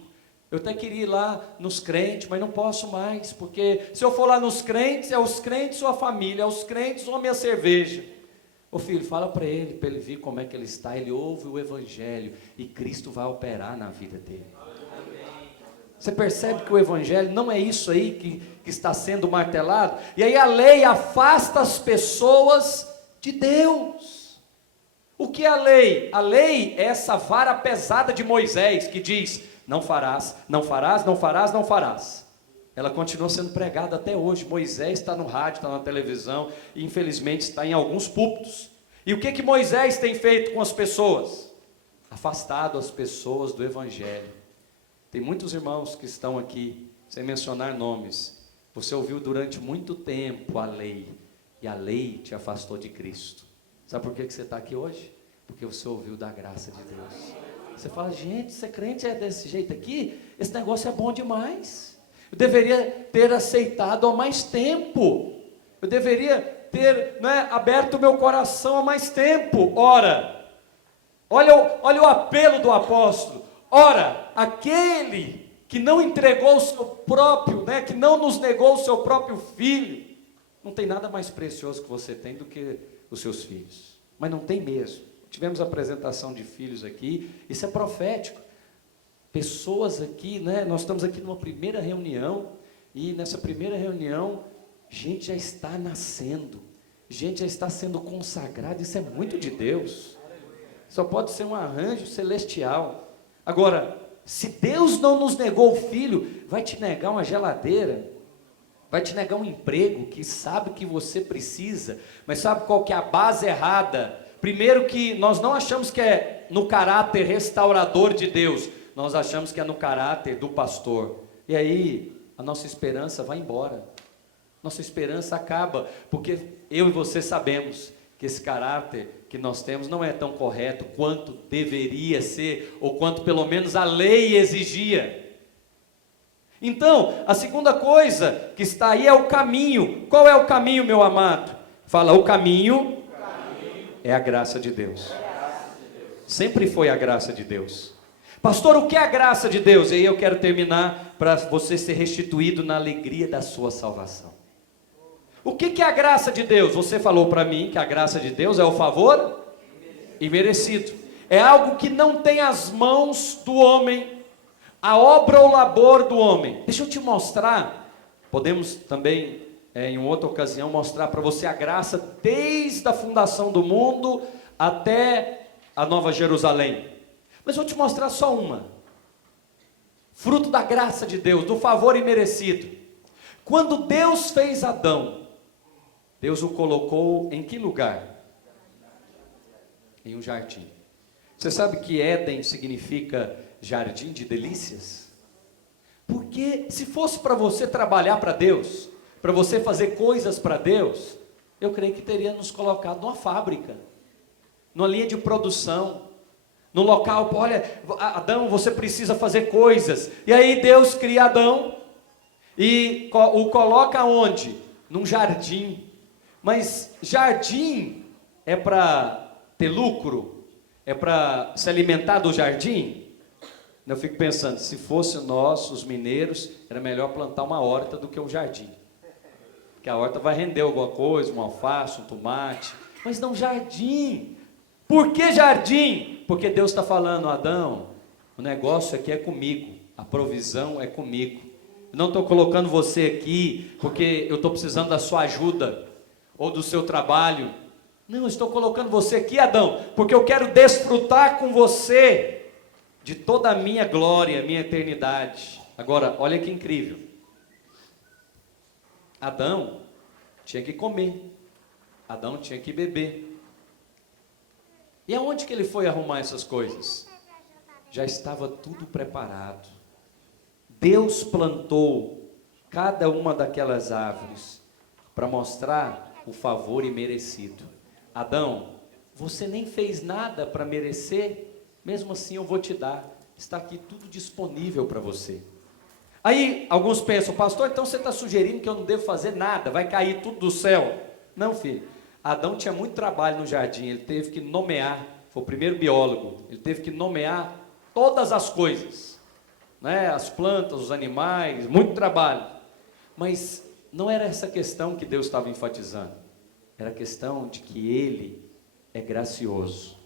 eu até queria ir lá nos crentes, mas não posso mais, porque se eu for lá nos crentes, é os crentes ou a família, é os crentes ou a minha cerveja. Ô filho, fala para ele vir como é que ele está. Ele ouve o evangelho e Cristo vai operar na vida dele. Você percebe que o evangelho não é isso aí que está sendo martelado? E aí a lei afasta as pessoas de Deus. O que é a lei? A lei é essa vara pesada de Moisés que diz: não farás, não farás, não farás, não farás. Ela continua sendo pregada até hoje. Moisés está no rádio, está na televisão e infelizmente está em alguns púlpitos. E o que Moisés tem feito com as pessoas? Afastado as pessoas do evangelho. Tem muitos irmãos que estão aqui, sem mencionar nomes. Você ouviu durante muito tempo a lei, e a lei te afastou de Cristo. Sabe por que você está aqui hoje? Porque você ouviu da graça de Deus. Você fala: gente, ser crente é desse jeito aqui? Esse negócio é bom demais. Eu deveria ter aceitado há mais tempo. Eu deveria ter aberto o meu coração há mais tempo. Ora, olha o apelo do apóstolo. Ora, aquele que não entregou o seu próprio, que não nos negou o seu próprio filho, não tem nada mais precioso que você tem do que os seus filhos. Mas não tem mesmo. Tivemos a apresentação de filhos aqui, isso é profético. Pessoas aqui, nós estamos aqui numa primeira reunião, e nessa primeira reunião, gente já está nascendo, gente já está sendo consagrada, isso é muito de Deus. Só pode ser um arranjo celestial. Agora, se Deus não nos negou o filho, vai te negar uma geladeira, vai te negar um emprego que sabe que você precisa, mas sabe qual que é a base errada? Primeiro, que nós não achamos que é no caráter restaurador de Deus, nós achamos que é no caráter do pastor, e aí a nossa esperança vai embora, nossa esperança acaba, porque eu e você sabemos que esse caráter que nós temos não é tão correto quanto deveria ser, ou quanto pelo menos a lei exigia. Então, a segunda coisa que está aí é o caminho. Qual é o caminho, meu amado? Fala: o caminho é a graça de Deus. Sempre foi a graça de Deus. Pastor, o que é a graça de Deus? E aí eu quero terminar para você ser restituído na alegria da sua salvação. O que é a graça de Deus? Você falou para mim que a graça de Deus é o favor imerecido. É algo que não tem as mãos do homem, a obra ou labor do homem. Deixa eu te mostrar. Podemos também, em outra ocasião, mostrar para você a graça desde a fundação do mundo até a Nova Jerusalém. Mas vou te mostrar só uma. Fruto da graça de Deus, do favor imerecido. Quando Deus fez Adão, Deus o colocou em que lugar? Em um jardim. Você sabe que Éden significa jardim de delícias? Porque se fosse para você trabalhar para Deus, para você fazer coisas para Deus, eu creio que teria nos colocado numa fábrica, numa linha de produção, no local. Olha, Adão, você precisa fazer coisas. E aí Deus cria Adão e o coloca onde? Num jardim. Mas jardim é para ter lucro? É para se alimentar do jardim? Eu fico pensando, se fosse nós, os mineiros, era melhor plantar uma horta do que um jardim. Porque a horta vai render alguma coisa, um alface, um tomate. Mas não jardim. Por que jardim? Porque Deus está falando: Adão, o negócio aqui é comigo, a provisão é comigo. Eu não estou colocando você aqui porque eu estou precisando da sua ajuda, ou do seu trabalho. Não, eu estou colocando você aqui, Adão, porque eu quero desfrutar com você de toda a minha glória, minha eternidade. Agora, olha que incrível. Adão tinha que comer, Adão tinha que beber. E aonde que ele foi arrumar essas coisas? Já estava tudo preparado. Deus plantou cada uma daquelas árvores para mostrar o favor imerecido. Adão, você nem fez nada para merecer, mesmo assim eu vou te dar. Está aqui tudo disponível para você. Aí alguns pensam: pastor, então você está sugerindo que eu não devo fazer nada, vai cair tudo do céu. Não, filho. Adão tinha muito trabalho no jardim, ele teve que nomear, foi o primeiro biólogo, ele teve que nomear todas as coisas, as plantas, os animais, muito trabalho. Mas não era essa questão que Deus estava enfatizando, era a questão de que ele é gracioso.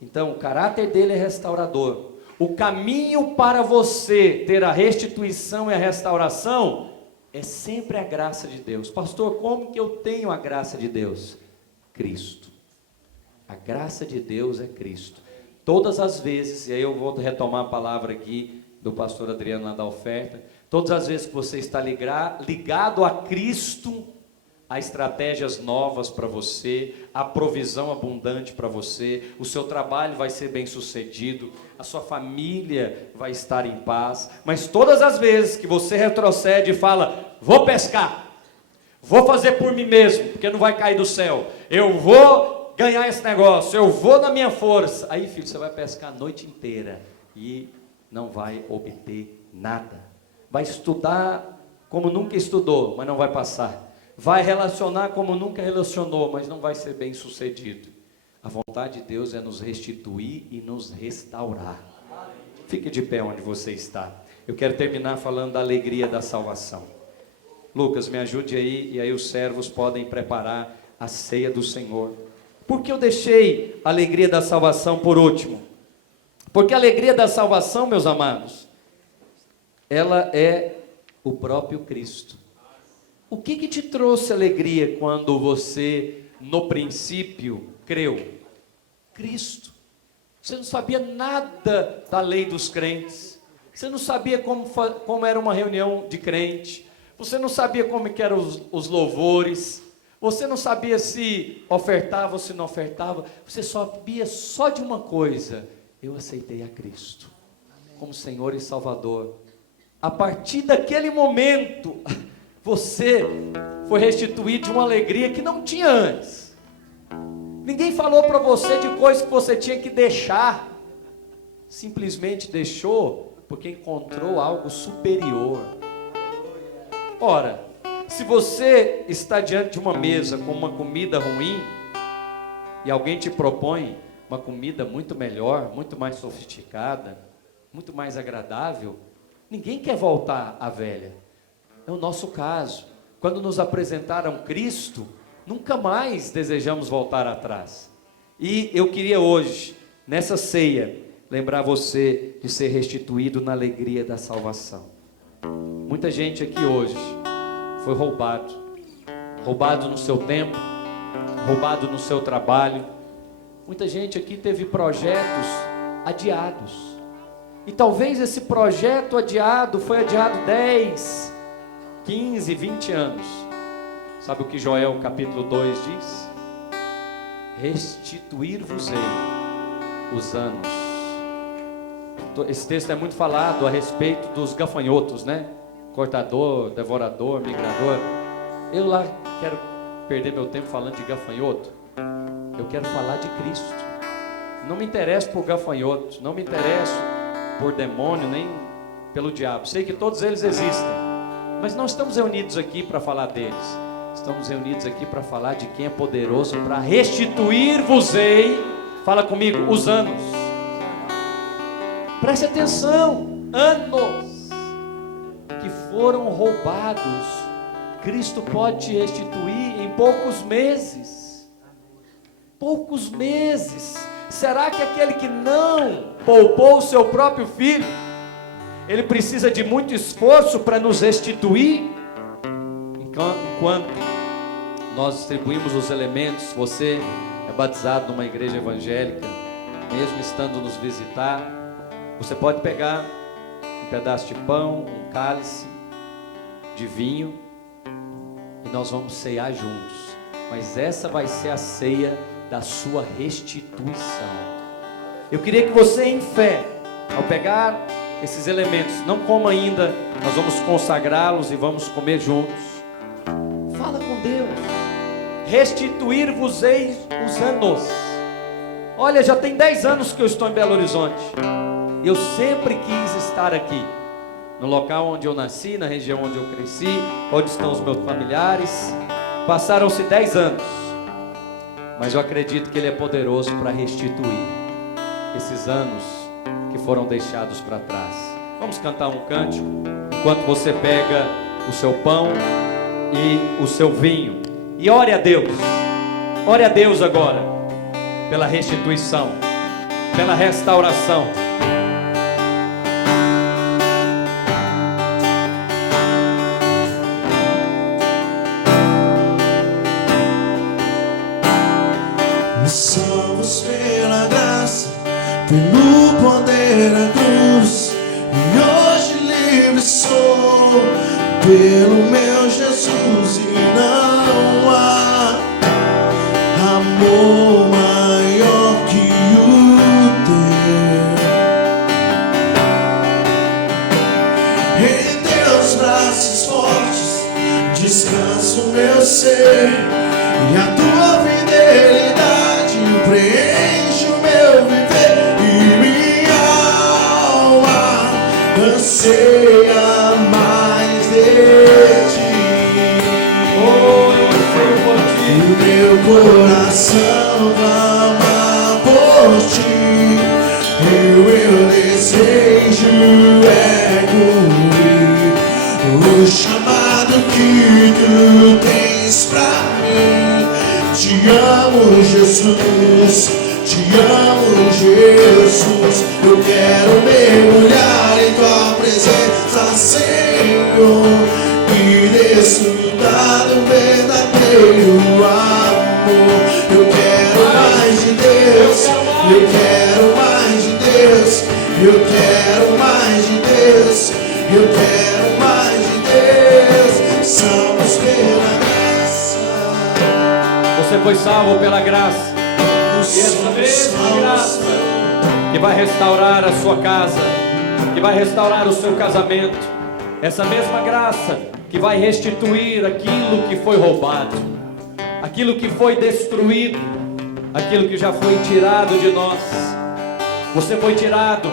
Então, o caráter dele é restaurador. O caminho para você ter a restituição e a restauração é sempre a graça de Deus. Pastor, como que eu tenho a graça de Deus? Cristo. A graça de Deus é Cristo. Todas as vezes, e aí eu vou retomar a palavra aqui do pastor Adriano lá da oferta, todas as vezes que você está ligado a Cristo, há estratégias novas para você, há provisão abundante para você, o seu trabalho vai ser bem sucedido, a sua família vai estar em paz. Mas todas as vezes que você retrocede e fala, vou pescar, vou fazer por mim mesmo, porque não vai cair do céu, eu vou ganhar esse negócio, eu vou na minha força, aí filho, você vai pescar a noite inteira e não vai obter nada. Vai estudar como nunca estudou, mas não vai passar. Vai relacionar como nunca relacionou, mas não vai ser bem sucedido. A vontade de Deus é nos restituir e nos restaurar. Fique de pé onde você está. Eu quero terminar falando da alegria da salvação. Lucas, me ajude aí, e aí os servos podem preparar a ceia do Senhor. Por que eu deixei a alegria da salvação por último? Porque a alegria da salvação, meus amados, ela é o próprio Cristo. O que te trouxe alegria quando você, no princípio, creu? Cristo. Você não sabia nada da lei dos crentes. Você não sabia como era uma reunião de crente. Você não sabia como que eram os louvores. Você não sabia se ofertava ou se não ofertava. Você sabia só de uma coisa: eu aceitei a Cristo como Senhor e Salvador. A partir daquele momento, você foi restituído de uma alegria que não tinha antes. Ninguém falou para você de coisas que você tinha que deixar. Simplesmente deixou porque encontrou algo superior. Ora, se você está diante de uma mesa com uma comida ruim e alguém te propõe uma comida muito melhor, muito mais sofisticada, muito mais agradável, ninguém quer voltar à velha. É o nosso caso. Quando nos apresentaram Cristo, nunca mais desejamos voltar atrás. E eu queria hoje, nessa ceia, lembrar você de ser restituído na alegria da salvação. Muita gente aqui hoje foi roubado. Roubado no seu tempo, roubado no seu trabalho. Muita gente aqui teve projetos adiados. E talvez esse projeto adiado foi adiado 10, 15, 20 anos. Sabe o que Joel capítulo 2 diz? Restituir-vos-ei os anos. Esse texto é muito falado a respeito dos gafanhotos, né? Cortador, devorador, migrador. Eu lá quero perder meu tempo falando de gafanhoto. Eu quero falar de Cristo. Não me interesso por gafanhotos, não me interesso por demônio, nem pelo diabo. Sei que todos eles existem, mas não estamos reunidos aqui para falar deles. Estamos reunidos aqui para falar de quem é poderoso para restituir-vos-ei. Fala comigo, os anos. Preste atenção, anos que foram roubados, Cristo pode te restituir em poucos meses. Poucos meses. Será que aquele que não poupou o seu próprio filho, ele precisa de muito esforço para nos restituir? Enquanto nós distribuímos os elementos, você é batizado numa igreja evangélica, mesmo estando nos visitar, você pode pegar um pedaço de pão, um cálice de vinho, e nós vamos ceiar juntos. Mas essa vai ser a ceia da sua restituição. Eu queria que você, em fé, ao pegar esses elementos, não coma ainda, nós vamos consagrá-los e vamos comer juntos. Fala com Deus. Restituir-vos-ei os anos. Olha, já tem 10 anos que eu estou em Belo Horizonte. Eu sempre quis estar aqui, no local onde eu nasci, na região onde eu cresci, onde estão os meus familiares. Passaram-se 10 anos, mas eu acredito que Ele é poderoso para restituir esses anos que foram deixados para trás. Vamos cantar um cântico, enquanto você pega o seu pão e o seu vinho, e ore a Deus agora. pela restituição, pela restauração. Me salvos pela graça, pelo poder da cruz, e hoje livre sou pelo meu Jesus, e não há amor maior que o teu. Em teus braços fortes descansa o meu ser, e a tua fidelidade preenche o meu viver, e minha alma anseia mais de ti. Oh, eu anseio por ti. O meu coração clama por ti, e o meu desejo é cumprir o chamado que tu tens pra mim. Te amo, Jesus, te amo, Jesus. Eu quero mergulhar em tua presença, Senhor, e desfrutar do verdadeiro amor. Eu quero mais de Deus, eu quero mais de Deus, eu quero mais de Deus, eu quero mais de Deus. Somos pela graça. Você foi salvo pela graça. E essa mesma graça que vai restaurar a sua casa, que vai restaurar o seu casamento, essa mesma graça que vai restituir aquilo que foi roubado, aquilo que foi destruído, aquilo que já foi tirado de nós. Você foi tirado,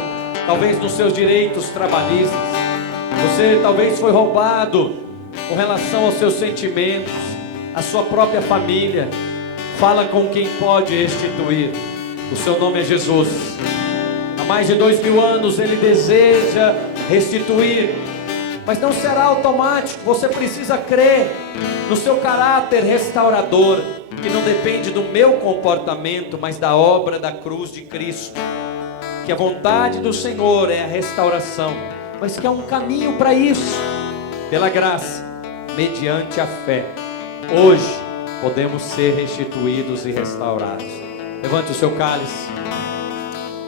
talvez, dos seus direitos trabalhistas. Você talvez foi roubado com relação aos seus sentimentos, a sua própria família. Fala com quem pode restituir. O seu nome é Jesus. Há mais de 2000 anos Ele deseja restituir, mas não será automático. Você precisa crer no seu caráter restaurador, que não depende do meu comportamento, mas da obra da cruz de Cristo. Que a vontade do Senhor é a restauração, mas que há um caminho para isso, pela graça, mediante a fé. Hoje podemos ser restituídos e restaurados. Levante o seu cálice.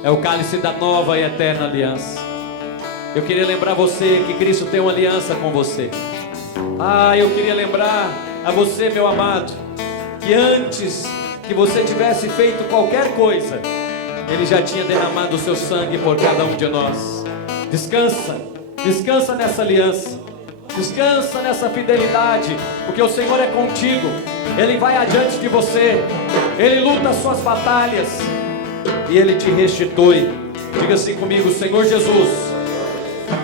É o cálice da nova e eterna aliança. Eu queria lembrar você que Cristo tem uma aliança com você. Eu queria lembrar a você, meu amado, que antes que você tivesse feito qualquer coisa, Ele já tinha derramado o seu sangue por cada um de nós. Descansa, descansa nessa aliança, descansa nessa fidelidade, porque o Senhor é contigo. Ele vai adiante de você, Ele luta as suas batalhas e Ele te restitui. Diga assim comigo: Senhor Jesus,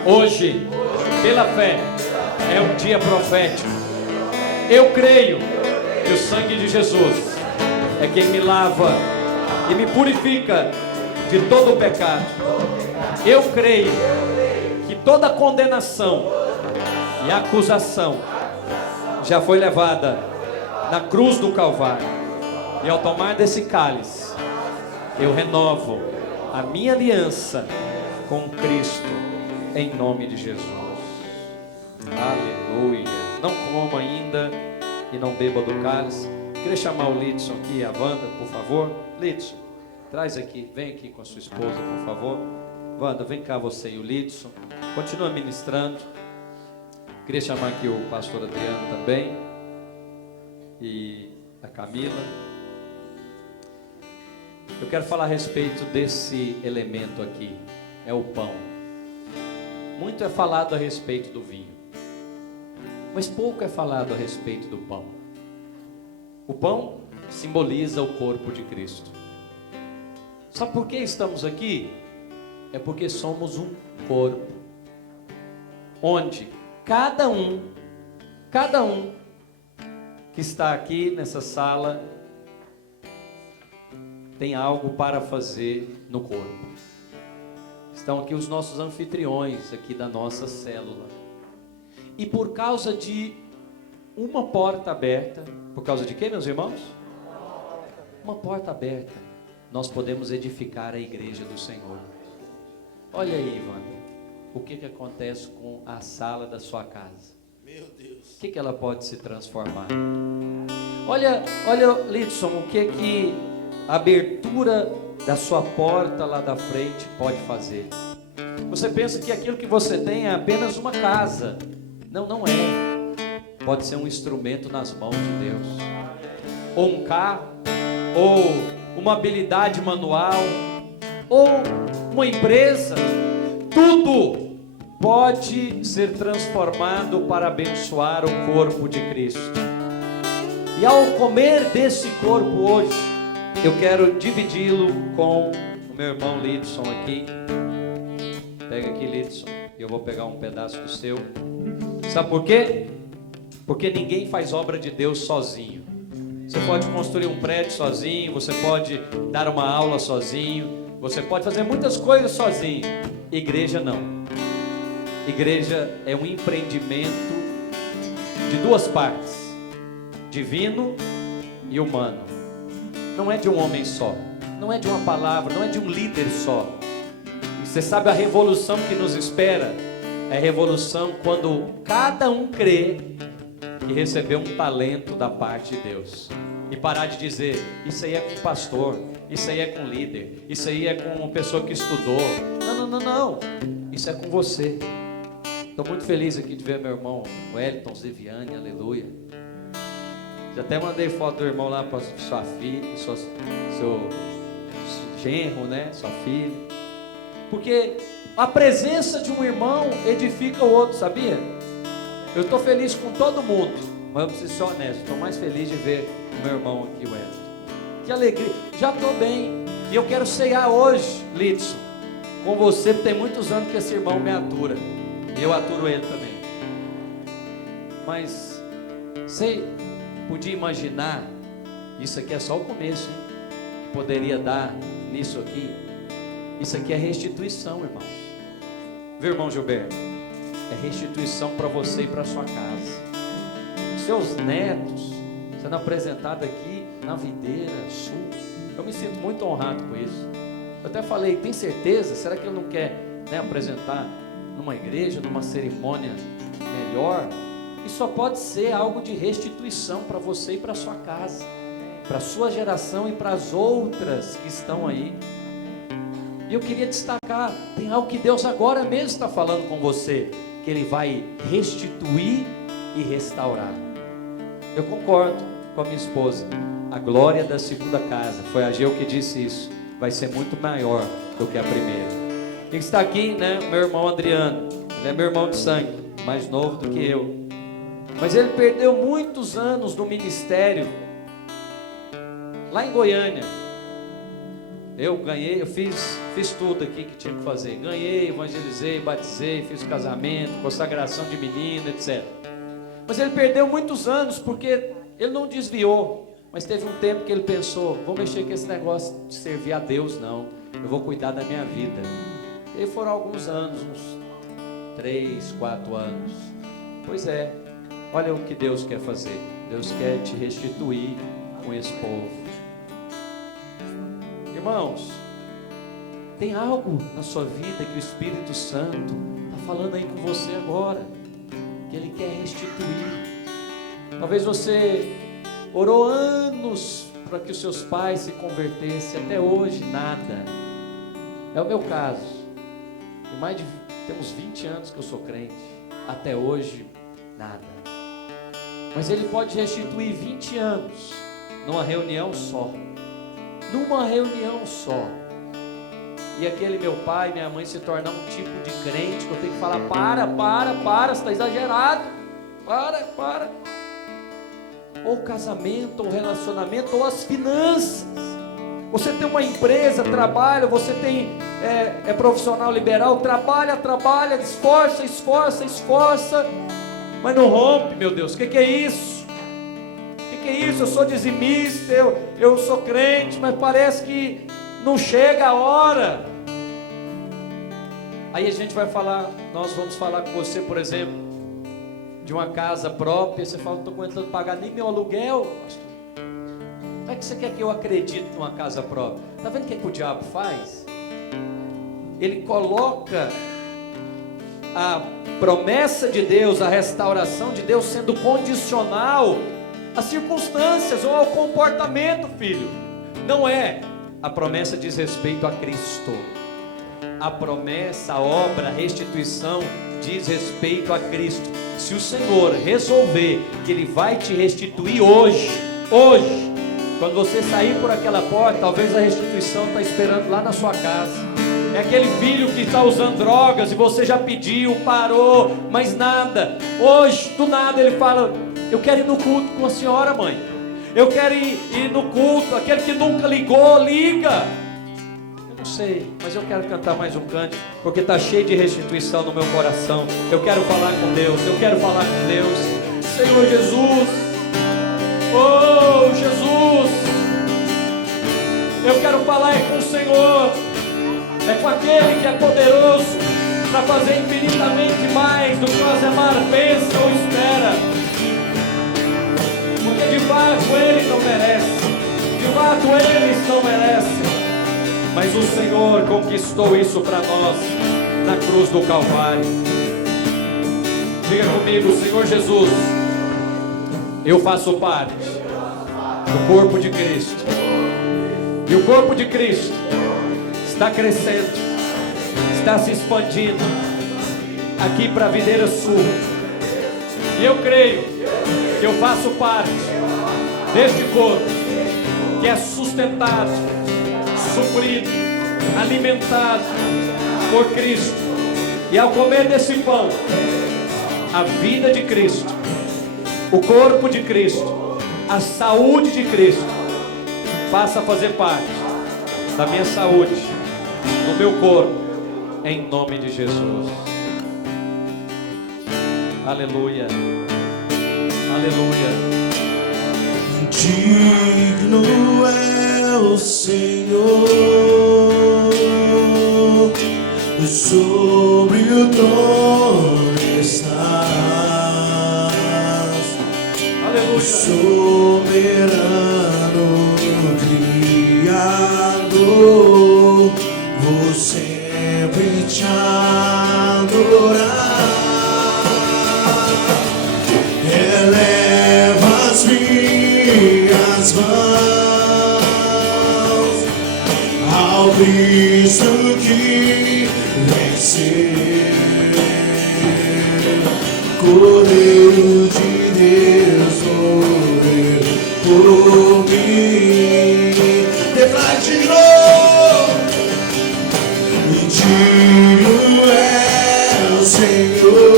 hoje, pela fé, é um dia profético. Eu creio que o sangue de Jesus é quem me lava e me purifica de todo o pecado. Eu creio que toda condenação e acusação já foi levada na cruz do Calvário. E ao tomar desse cálice, eu renovo a minha aliança com Cristo, em nome de Jesus. Aleluia. Não coma ainda e não beba do cálice. Queria chamar o Lidson aqui, a Wanda, por favor. Lidson, traz aqui, vem aqui com a sua esposa, por favor. Wanda, vem cá você e o Lidson. Continua ministrando. Queria chamar aqui o pastor Adriano também. E a Camila. Eu quero falar a respeito desse elemento aqui. É o pão. Muito é falado a respeito do vinho, mas pouco é falado a respeito do pão. O pão simboliza o corpo de Cristo. Sabe por que estamos aqui? É porque somos um corpo, onde cada um que está aqui nessa sala tem algo para fazer no corpo. Estão aqui os nossos anfitriões aqui da nossa célula. E por causa de uma porta aberta, por causa de quê, meus irmãos? Uma porta aberta. nós podemos edificar a igreja do Senhor. Olha aí, Ivan, o que acontece com a sala da sua casa? Meu Deus. O que ela pode se transformar? Olha, Lidson, o que a abertura da sua porta lá da frente pode fazer? Você pensa que aquilo que você tem é apenas uma casa. Não, não é. Pode ser um instrumento nas mãos de Deus. Ou um carro, ou uma habilidade manual, ou uma empresa. Tudo pode ser transformado para abençoar o corpo de Cristo. E ao comer desse corpo hoje, eu quero dividi-lo com o meu irmão Lidson aqui. Pega aqui, Lidson, e eu vou pegar um pedaço do seu. Sabe por quê? Porque ninguém faz obra de Deus sozinho. Você pode construir um prédio sozinho, você pode dar uma aula sozinho, você pode fazer muitas coisas sozinho. Igreja não. Igreja é um empreendimento de duas partes: divino e humano. Não é de um homem só, não é de uma palavra, não é de um líder só. E você sabe a revolução que nos espera? É a revolução quando cada um crê que recebeu um talento da parte de Deus. E parar de dizer, isso aí é com pastor, isso aí é com líder, isso aí é com uma pessoa que estudou. Não. Isso é com você. Estou muito feliz aqui de ver meu irmão Wellington, Zeviane, aleluia. Já até mandei foto do irmão lá para sua filha, seu genro, né? Sua filha. Porque a presença de um irmão edifica o outro, sabia? Eu estou feliz com todo mundo, mas eu preciso ser honesto. Estou mais feliz de ver o meu irmão aqui, o Edson. Que alegria, já estou bem. E eu quero ceiar hoje, Lidson, com você, porque tem muitos anos que esse irmão me atura. E eu aturo ele também. Mas você podia imaginar, isso aqui é só o começo, hein? Que poderia dar nisso aqui. Isso aqui é restituição, irmãos. Viu, irmão Gilberto? É restituição para você e para sua casa. Seus netos sendo apresentados aqui na Videira Sul. Eu me sinto muito honrado com isso. Eu até falei, tem certeza? Será que ele não quer, né, apresentar numa igreja, numa cerimônia melhor? E só pode ser algo de restituição para você e para sua casa, para a sua geração e para as outras que estão aí. E eu queria destacar, tem algo que Deus agora mesmo está falando com você, que Ele vai restituir e restaurar. Eu concordo com a minha esposa, a glória da segunda casa, foi a Ageu que disse isso, vai ser muito maior do que a primeira. Quem está aqui, né, meu irmão Adriano, ele é meu irmão de sangue, mais novo do que eu, mas ele perdeu muitos anos no ministério, lá em Goiânia. Eu ganhei, eu fiz tudo aqui que tinha que fazer. Ganhei, evangelizei, batizei, fiz casamento, consagração de menina, etc. Mas ele perdeu muitos anos porque ele não desviou. Mas teve um tempo que ele pensou, vou mexer com esse negócio de servir a Deus, não. Eu vou cuidar da minha vida. E foram alguns anos, uns 3, 4 anos. Pois é, olha o que Deus quer fazer. Deus quer te restituir com esse povo. Irmãos, tem algo na sua vida que o Espírito Santo está falando aí com você agora, que Ele quer restituir. Talvez você orou anos para que os seus pais se convertessem, até hoje nada. É o meu caso. Temos 20 anos que eu sou crente, até hoje nada. Mas Ele pode restituir 20 anos numa reunião só. Numa reunião só. E aquele meu pai e minha mãe se tornar um tipo de crente que eu tenho que falar, para, você está exagerado. Para. Ou casamento, ou relacionamento, ou as finanças. Você tem uma empresa, trabalha, você tem é profissional liberal, trabalha, esforça, mas não rompe, meu Deus, o que é isso? Que é isso? Eu sou dizimista, eu sou crente, mas parece que não chega a hora. Aí a gente vai falar, nós vamos falar com você, por exemplo, de uma casa própria. Você fala, não estou aguentando pagar nem meu aluguel, pastor. Como é que você quer que eu acredite numa casa própria? Está vendo o que o diabo faz? Ele coloca a promessa de Deus, a restauração de Deus sendo condicional às circunstâncias ou ao comportamento, filho. Não é. A promessa diz respeito a Cristo. A promessa, a obra, a restituição diz respeito a Cristo. Se o Senhor resolver que Ele vai te restituir hoje, quando você sair por aquela porta, talvez a restituição está esperando lá na sua casa. É aquele filho que está usando drogas e você já pediu, parou, mas nada. Hoje, do nada, ele fala: eu quero ir no culto com a senhora, mãe. Eu quero ir no culto. Aquele que nunca ligou, liga. Eu não sei, mas eu quero cantar mais um cântico, porque está cheio de restituição no meu coração. Eu quero falar com Deus, eu quero falar com Deus. Senhor Jesus, oh Jesus, eu quero falar com o Senhor. É com aquele que é poderoso para fazer infinitamente mais do que o Azemar pensa ou espera. Porque de fato Ele não merece, de fato Eles não merecem. Mas o Senhor conquistou isso para nós na cruz do Calvário. Diga comigo: Senhor Jesus, eu faço parte do corpo de Cristo. E o corpo de Cristo está crescendo, está se expandindo aqui para a Videira Sul. E eu creio que eu faço parte deste corpo que é sustentado, suprido, alimentado por Cristo. E ao comer desse pão, a vida de Cristo, o corpo de Cristo, a saúde de Cristo passa a fazer parte da minha saúde, do meu corpo, em nome de Jesus. Aleluia, aleluia. Digno é o Senhor, sobre o trono estás, Aleluia. soberano Criador, vou sempre te adorar. Eleva as minhas mãos ao Cristo que venceu, Cordeiro de Deus, morreu por mim. Declare de novo: digno é o Senhor,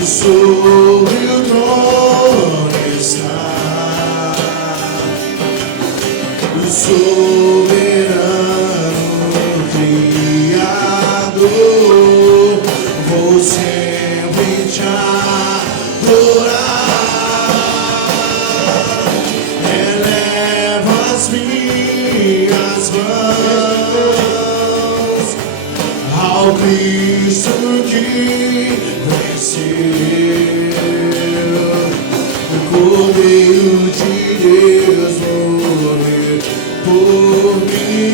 sobre o trono está, o soberano Criador, vou sempre te adorar. Eleva as minhas mãos ao Cristo que venceu, o Cordeiro de Deus morreu por mim.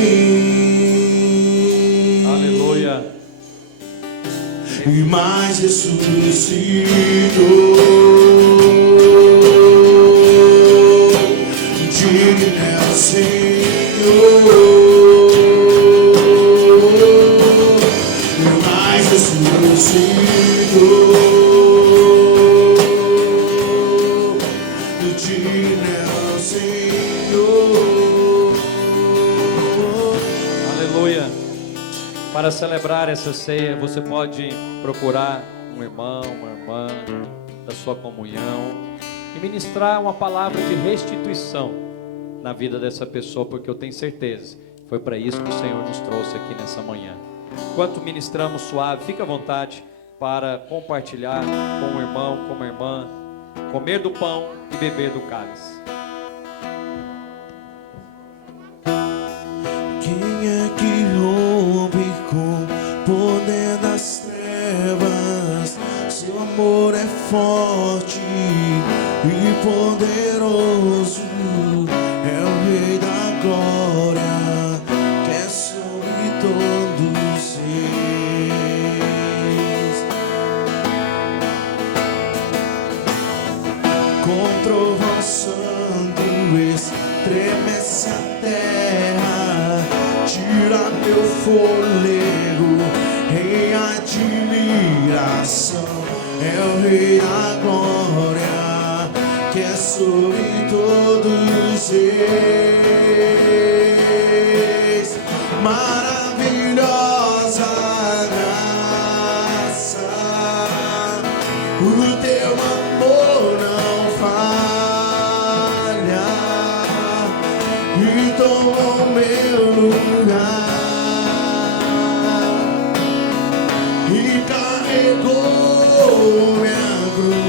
Aleluia. E mais ressuscitou. Digno é o Senhor, e mais ressuscitou. Digno é o Senhor. Aleluia. Para celebrar essa ceia, você pode procurar um irmão, uma irmã da sua comunhão e ministrar uma palavra de restituição na vida dessa pessoa, porque eu tenho certeza que foi para isso que o Senhor nos trouxe aqui nessa manhã. Enquanto ministramos suave, fica à vontade para compartilhar com o irmão, com a irmã, comer do pão e beber do cálice. Quem é que rompe com o poder das trevas? Seu amor é forte e poderoso. Com trovão santo estremece a terra, tira meu fôlego, rei admiração, é o rei da glória, que é sobre todos eles. Maravilhosa graça, o teu amor não falha, e tomou meu lugar, e carregou minha cruz,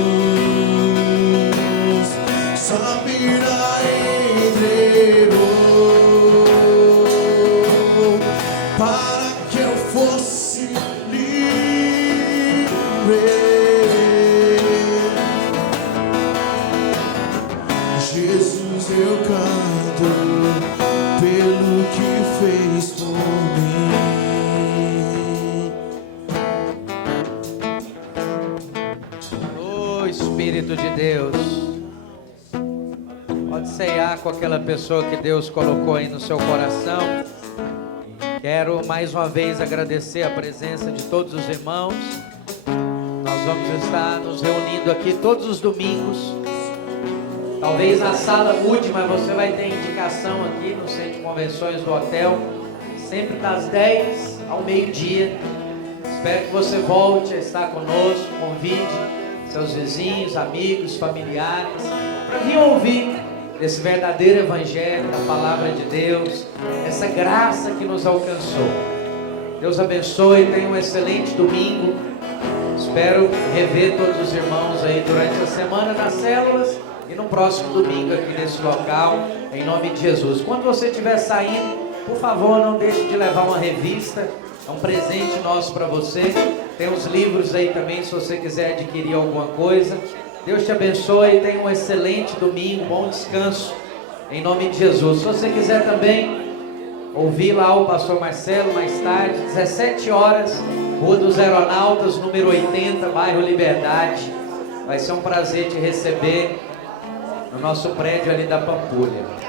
sua vida entregou, para que eu fosse livre. Jesus, eu canto pelo que fez por mim. Oh, Espírito de Deus, pode ceiar com aquela pessoa que Deus colocou aí no seu coração. Quero mais uma vez agradecer a presença de todos os irmãos. Nós vamos estar nos reunindo aqui todos os domingos. Talvez a sala mude, mas você vai ter indicação aqui no centro de convenções do hotel, sempre das 10 ao meio-dia. Espero que você volte a estar conosco, convide seus vizinhos, amigos, familiares, para vir ouvir desse verdadeiro evangelho, da palavra de Deus, essa graça que nos alcançou. Deus abençoe, tenha um excelente domingo. Espero rever todos os irmãos aí durante a semana nas células e no próximo domingo aqui nesse local, em nome de Jesus. Quando você estiver saindo, por favor, não deixe de levar uma revista, é um presente nosso para você. Tem uns livros aí também, se você quiser adquirir alguma coisa. Deus te abençoe, tenha um excelente domingo, bom descanso, em nome de Jesus. Se você quiser também ouvir lá o pastor Marcelo mais tarde, 17 horas, Rua dos Aeronautas, número 80, bairro Liberdade. Vai ser um prazer te receber no nosso prédio ali da Pampulha.